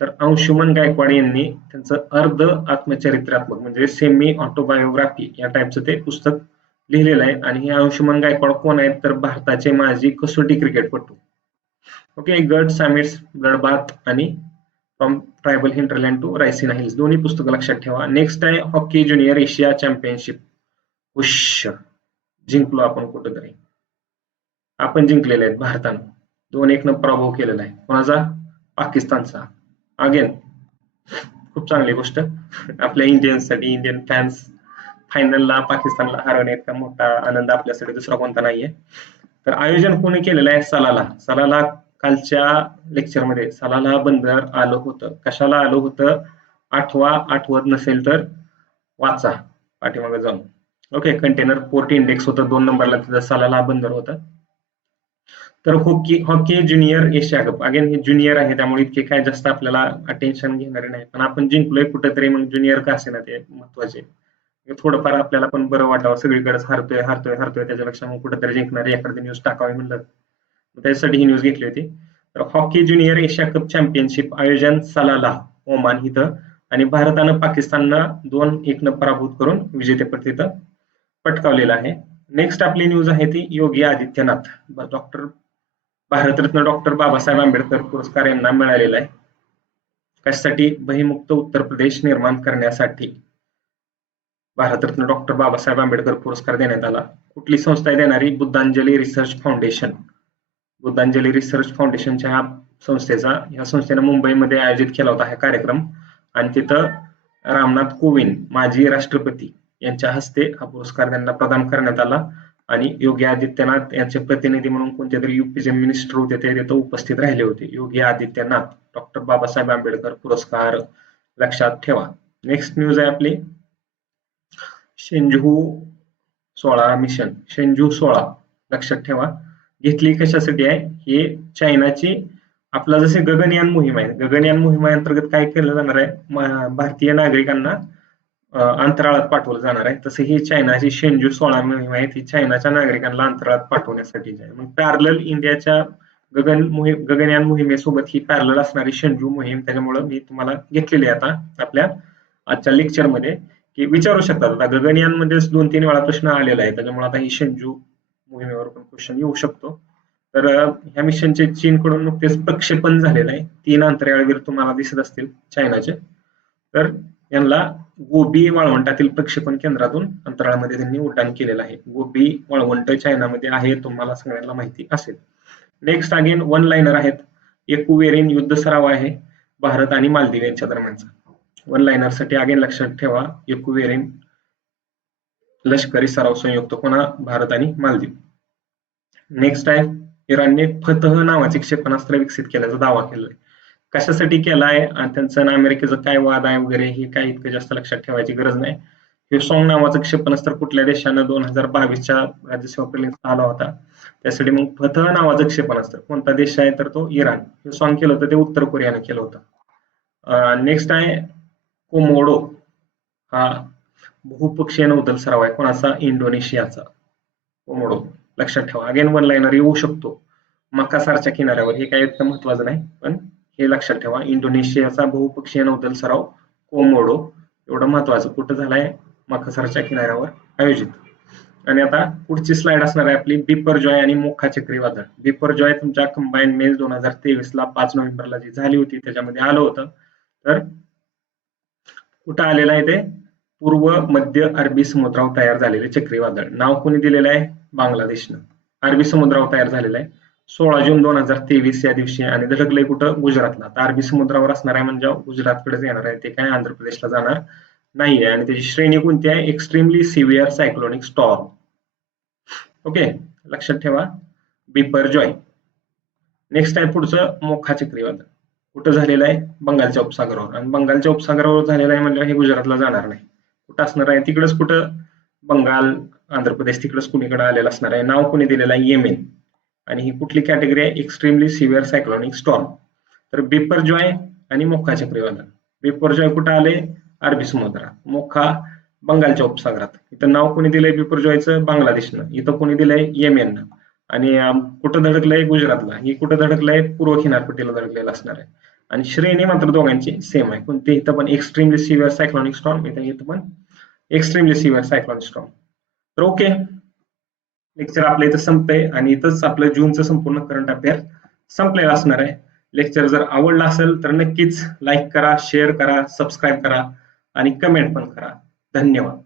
तर अंशुमन गायकवाड यांनी त्यांचं अर्ध आत्मचरित्रात्मक म्हणजे सेमी ऑटोबायोग्राफी या टाईपचं ते पुस्तक लिहिलेलं आहे. आणि हे अंशुमन गायकवाड कोण आहेत तर भारताचे माजी कसोटी क्रिकेटपटू. Okay guts amidst blood bath आणि from tribal hinterland to Raisina hills दोन्ही पुस्तकं लक्षात ठेवा. नेक्स्ट आहे हॉकी ज्युनियर एशिया चॅम्पियनशिप. हुश जिंकलो आपण कुठंतरी. आपण जिंकलेले आहेत भारतानं 2-1 पराभव केलेला आहे. कोणाचा पाकिस्तानचा. अगेन खूप चांगली गोष्ट आपल्या इंडियन्ससाठी. इंडियन फॅन्स फायनलला पाकिस्तानला हरवणे इतका मोठा आनंद आपल्यासाठी दुसरा कोणता नाहीये. तर आयोजन कोणी केलेलं आहे सलाला. कालच्या लेक्चरमध्ये सलाला बंदर आलं होतं. कशाला आलं होतं आठवत नसेल तर वाचा पाठीमागे जाऊन. ओके कंटेनर पोर्ट इंडेक्स होतं 2 नंबरला तिथं सलाला बंदर होतं. तर hockey junior Asia cup again हे ज्युनियर आहे त्यामुळे इतके काय जास्त आपल्याला अटेन्शन घेणारे नाही. पण आपण जिंकलोय कुठेतरी मग ज्युनियर का असे ना ते महत्वाचे. थोडंफार आपल्याला पण बरं वाटावं. सगळीकडेच हरतोय त्याच्यापेक्षा मग कुठेतरी जिंकणारी एखादी न्यूज टाकावी म्हणलं त्यासाठी ही न्यूज घेतली होती. तर hockey junior Asia cup championship आयोजन सलाला ओमान इथं आणि भारतानं पाकिस्ताननं 2-1 पराभूत करून विजेतेपद तिथं पटकावलेलं आहे. नेक्स्ट आपली न्यूज आहे ती योगी आदित्यनाथ. भारतरत्न डॉक्टर बाबासाहेब आंबेडकर पुरस्कार यांना मिळालेला आहे. कशासाठी भयमुक्त उत्तर प्रदेश निर्माण करण्यासाठी भारतरत्न डॉक्टर बाबासाहेब आंबेडकर पुरस्कार देण्यात आला. कुठली संस्था आहे देणारी बुद्धांजली रिसर्च फाउंडेशन. बुद्धांजली रिसर्च फाउंडेशनच्या या संस्थेनं मुंबईमध्ये आयोजित केला होता हा कार्यक्रम. आणि तिथं रामनाथ कोविंद माजी राष्ट्रपती यांच्या हस्ते हा पुरस्कार त्यांना प्रदान करण्यात आला. आणि योगी आदित्यनाथ यांचे प्रतिनिधी म्हणून कोणते तरी युपीचे मिनिस्टर होते ते तिथं उपस्थित राहिले होते. योगी आदित्यनाथ डॉक्टर बाबासाहेब आंबेडकर पुरस्कार लक्षात ठेवा. नेक्स्ट न्यूज आहे आपली शेंजू 16 मिशन. शेंजू 16 लक्षात ठेवा. घेतली कशासाठी आहे हे चायनाची आपला जसे गगनयान मोहीम आहे. गगनयान मोहिमेअंतर्गत काय केलं जाणार आहे भारतीय नागरिकांना अंतराळात पाठवलं जाणार आहे. तसं ही चायनाची शेंजू 16 मोहीम आहे ती चायनाच्या नागरिकांना अंतराळात पाठवण्यासाठी आहे. मग पॅरलल इंडियाच्या गगनयान मोहिमेसोबत ही पॅरलल असणारी शेंजू मोहीम त्याच्यामुळे मी तुम्हाला घेतलेली आहे आता आपल्या आजच्या लेक्चर मध्ये की विचारू शकतात. आता गगनयान मध्येच 2-3 वेळा प्रश्न आलेला आहे त्याच्यामुळे आता ही शेंजू मोहिमेवर पण क्वेश्चन येऊ शकतो. तर ह्या मिशनचे चीनकडून नुकतेच प्रक्षेपण झालेलं आहे. 3 अंतराळवीर तुम्हाला दिसत असतील चायनाचे. तर यांना गोबी वाळवंटातील प्रक्षेपण केंद्रातून अंतराळामध्ये त्यांनी उड्डाण केलेलं आहे. गोबी वाळवंट चायनामध्ये आहे तुम्हाला सगळ्यांना माहिती असेल. नेक्स्ट अगेन वन लाईनर आहेत. एकुवेरिन युद्ध सराव आहे भारत आणि मालदीव यांच्या दरम्यानचा. वन लाइनर साठी अगेन लक्षात ठेवा, एकुवेरिन लष्करी सराव संयुक्त पुन्हा भारत आणि मालदीव. नेक्स्ट आहे, इराणने फतह नावाचे क्षेपणास्त्र विकसित केल्याचा दावा केलाय. कशासाठी केलाय आणि त्यांचं आणि अमेरिकेचं काय वाद आहे वगैरे हे काही इतकं जास्त लक्षात ठेवायची गरज नाही. ह्युसॉंग नावाचं क्षेपणास्त्र कुठल्या देशानं 2022च्या राज्यसभा प्रिलिम्स आला होता, त्यासाठी मग फतह नावाचं क्षेपणास्त्र कोणता देश आहे तर तो इराण. ह्युसॉंग केलं होतं ते उत्तर कोरियानं केलं होतं. नेक्स्ट आहे कोमोडो, हा बहुपक्षीय नौदल सराव आहे कोणाचा, इंडोनेशियाचा. कोमोडो लक्षात ठेवा, अगेन वन लाइनर येऊ शकतो मकासारच्या किनाऱ्यावर, हे काही इतकं महत्वाचं नाही पण हे लक्षात ठेवा. इंडोनेशियाचा बहुपक्षीय नौदल सराव कोमोडो एवढं महत्वाचं, कुठं झालाय, मकासारच्या किनाऱ्यावर आयोजित. आणि आता पुढची स्लाइड असणार आहे आपली बिपरजॉय आणि मोखा चक्रीवादळ. बिपरजॉय तुमच्या कंबाईन मेज 2023ला 5 नोव्हेंबरला जी झाली होती त्याच्यामध्ये आलं होतं. तर कुठं आलेलं आहे ते, पूर्व मध्य अरबी समुद्रावर तयार झालेले चक्रीवादळ. नाव कोणी दिलेलं आहे, बांगलादेशनं. अरबी समुद्रावर तयार झालेलं आहे 16 जून 2023 या दिवशी आणि धडकलंय कुठं, गुजरातला. तर अरबी समुद्रावर असणार आहे म्हणजे गुजरातकडेच येणार आहे, ते काय आंध्र प्रदेशला जाणार नाहीये. आणि त्याची श्रेणी कोणती आहे, extremely severe cyclonic storm. Okay, लक्षात ठेवा बिपरजॉय. नेक्स्ट आहे पुढचं मोखा चक्रीवादळ, कुठं झालेलं आहे, बंगालच्या उपसागरावर. आणि बंगालच्या उपसागरावर झालेलं आहे म्हणजे हे गुजरातला जाणार नाही, कुठं असणार आहे, तिकडच कुठं, बंगाल आंध्र प्रदेश तिकडच कुणीकडे आलेलं असणार आहे. नाव कोणी दिलेलं आहे, येमेन. आणि ही कुठली कॅटेगरी आहे, एक्स्ट्रीमली सिव्हिअर सायक्लोनिक स्टॉर्म. तर बिपरजॉय आणि मोखा चक्रीवादळ. बिपरजॉय कुठं आले, अरबी समुद्रात. मोखा बंगालच्या उपसागरात. इथं नाव कोणी दिलंय बिपरजॉयचं, बांगलादेशनं. इथं कोणी दिलंय, येमेननं. आणि कुठं धडकलंय, गुजरातला. ही कुठं धडकलंय, पूर्व किनारपट्टीला धडकलेलं असणार आहे. आणि श्रेणी मात्र दोघांची सेम आहे, कोणते, इथं पण एक्स्ट्रीमली सिव्हिअर सायक्लोनिक स्टॉर्म, इथं पण एक्स्ट्रीमली सिव्हिअर सायक्लोनिक स्टॉर्म. तर ओके, लेक्चर आपलं इथं संपतंय आणि इथंच आपलं जूनचं संपूर्ण करंट अफेअर संपलेलं असणार आहे. लेक्चर जर आवडला असेल तर नक्कीच लाईक करा, शेअर करा, सबस्क्राईब करा आणि कमेंट पण करा. धन्यवाद.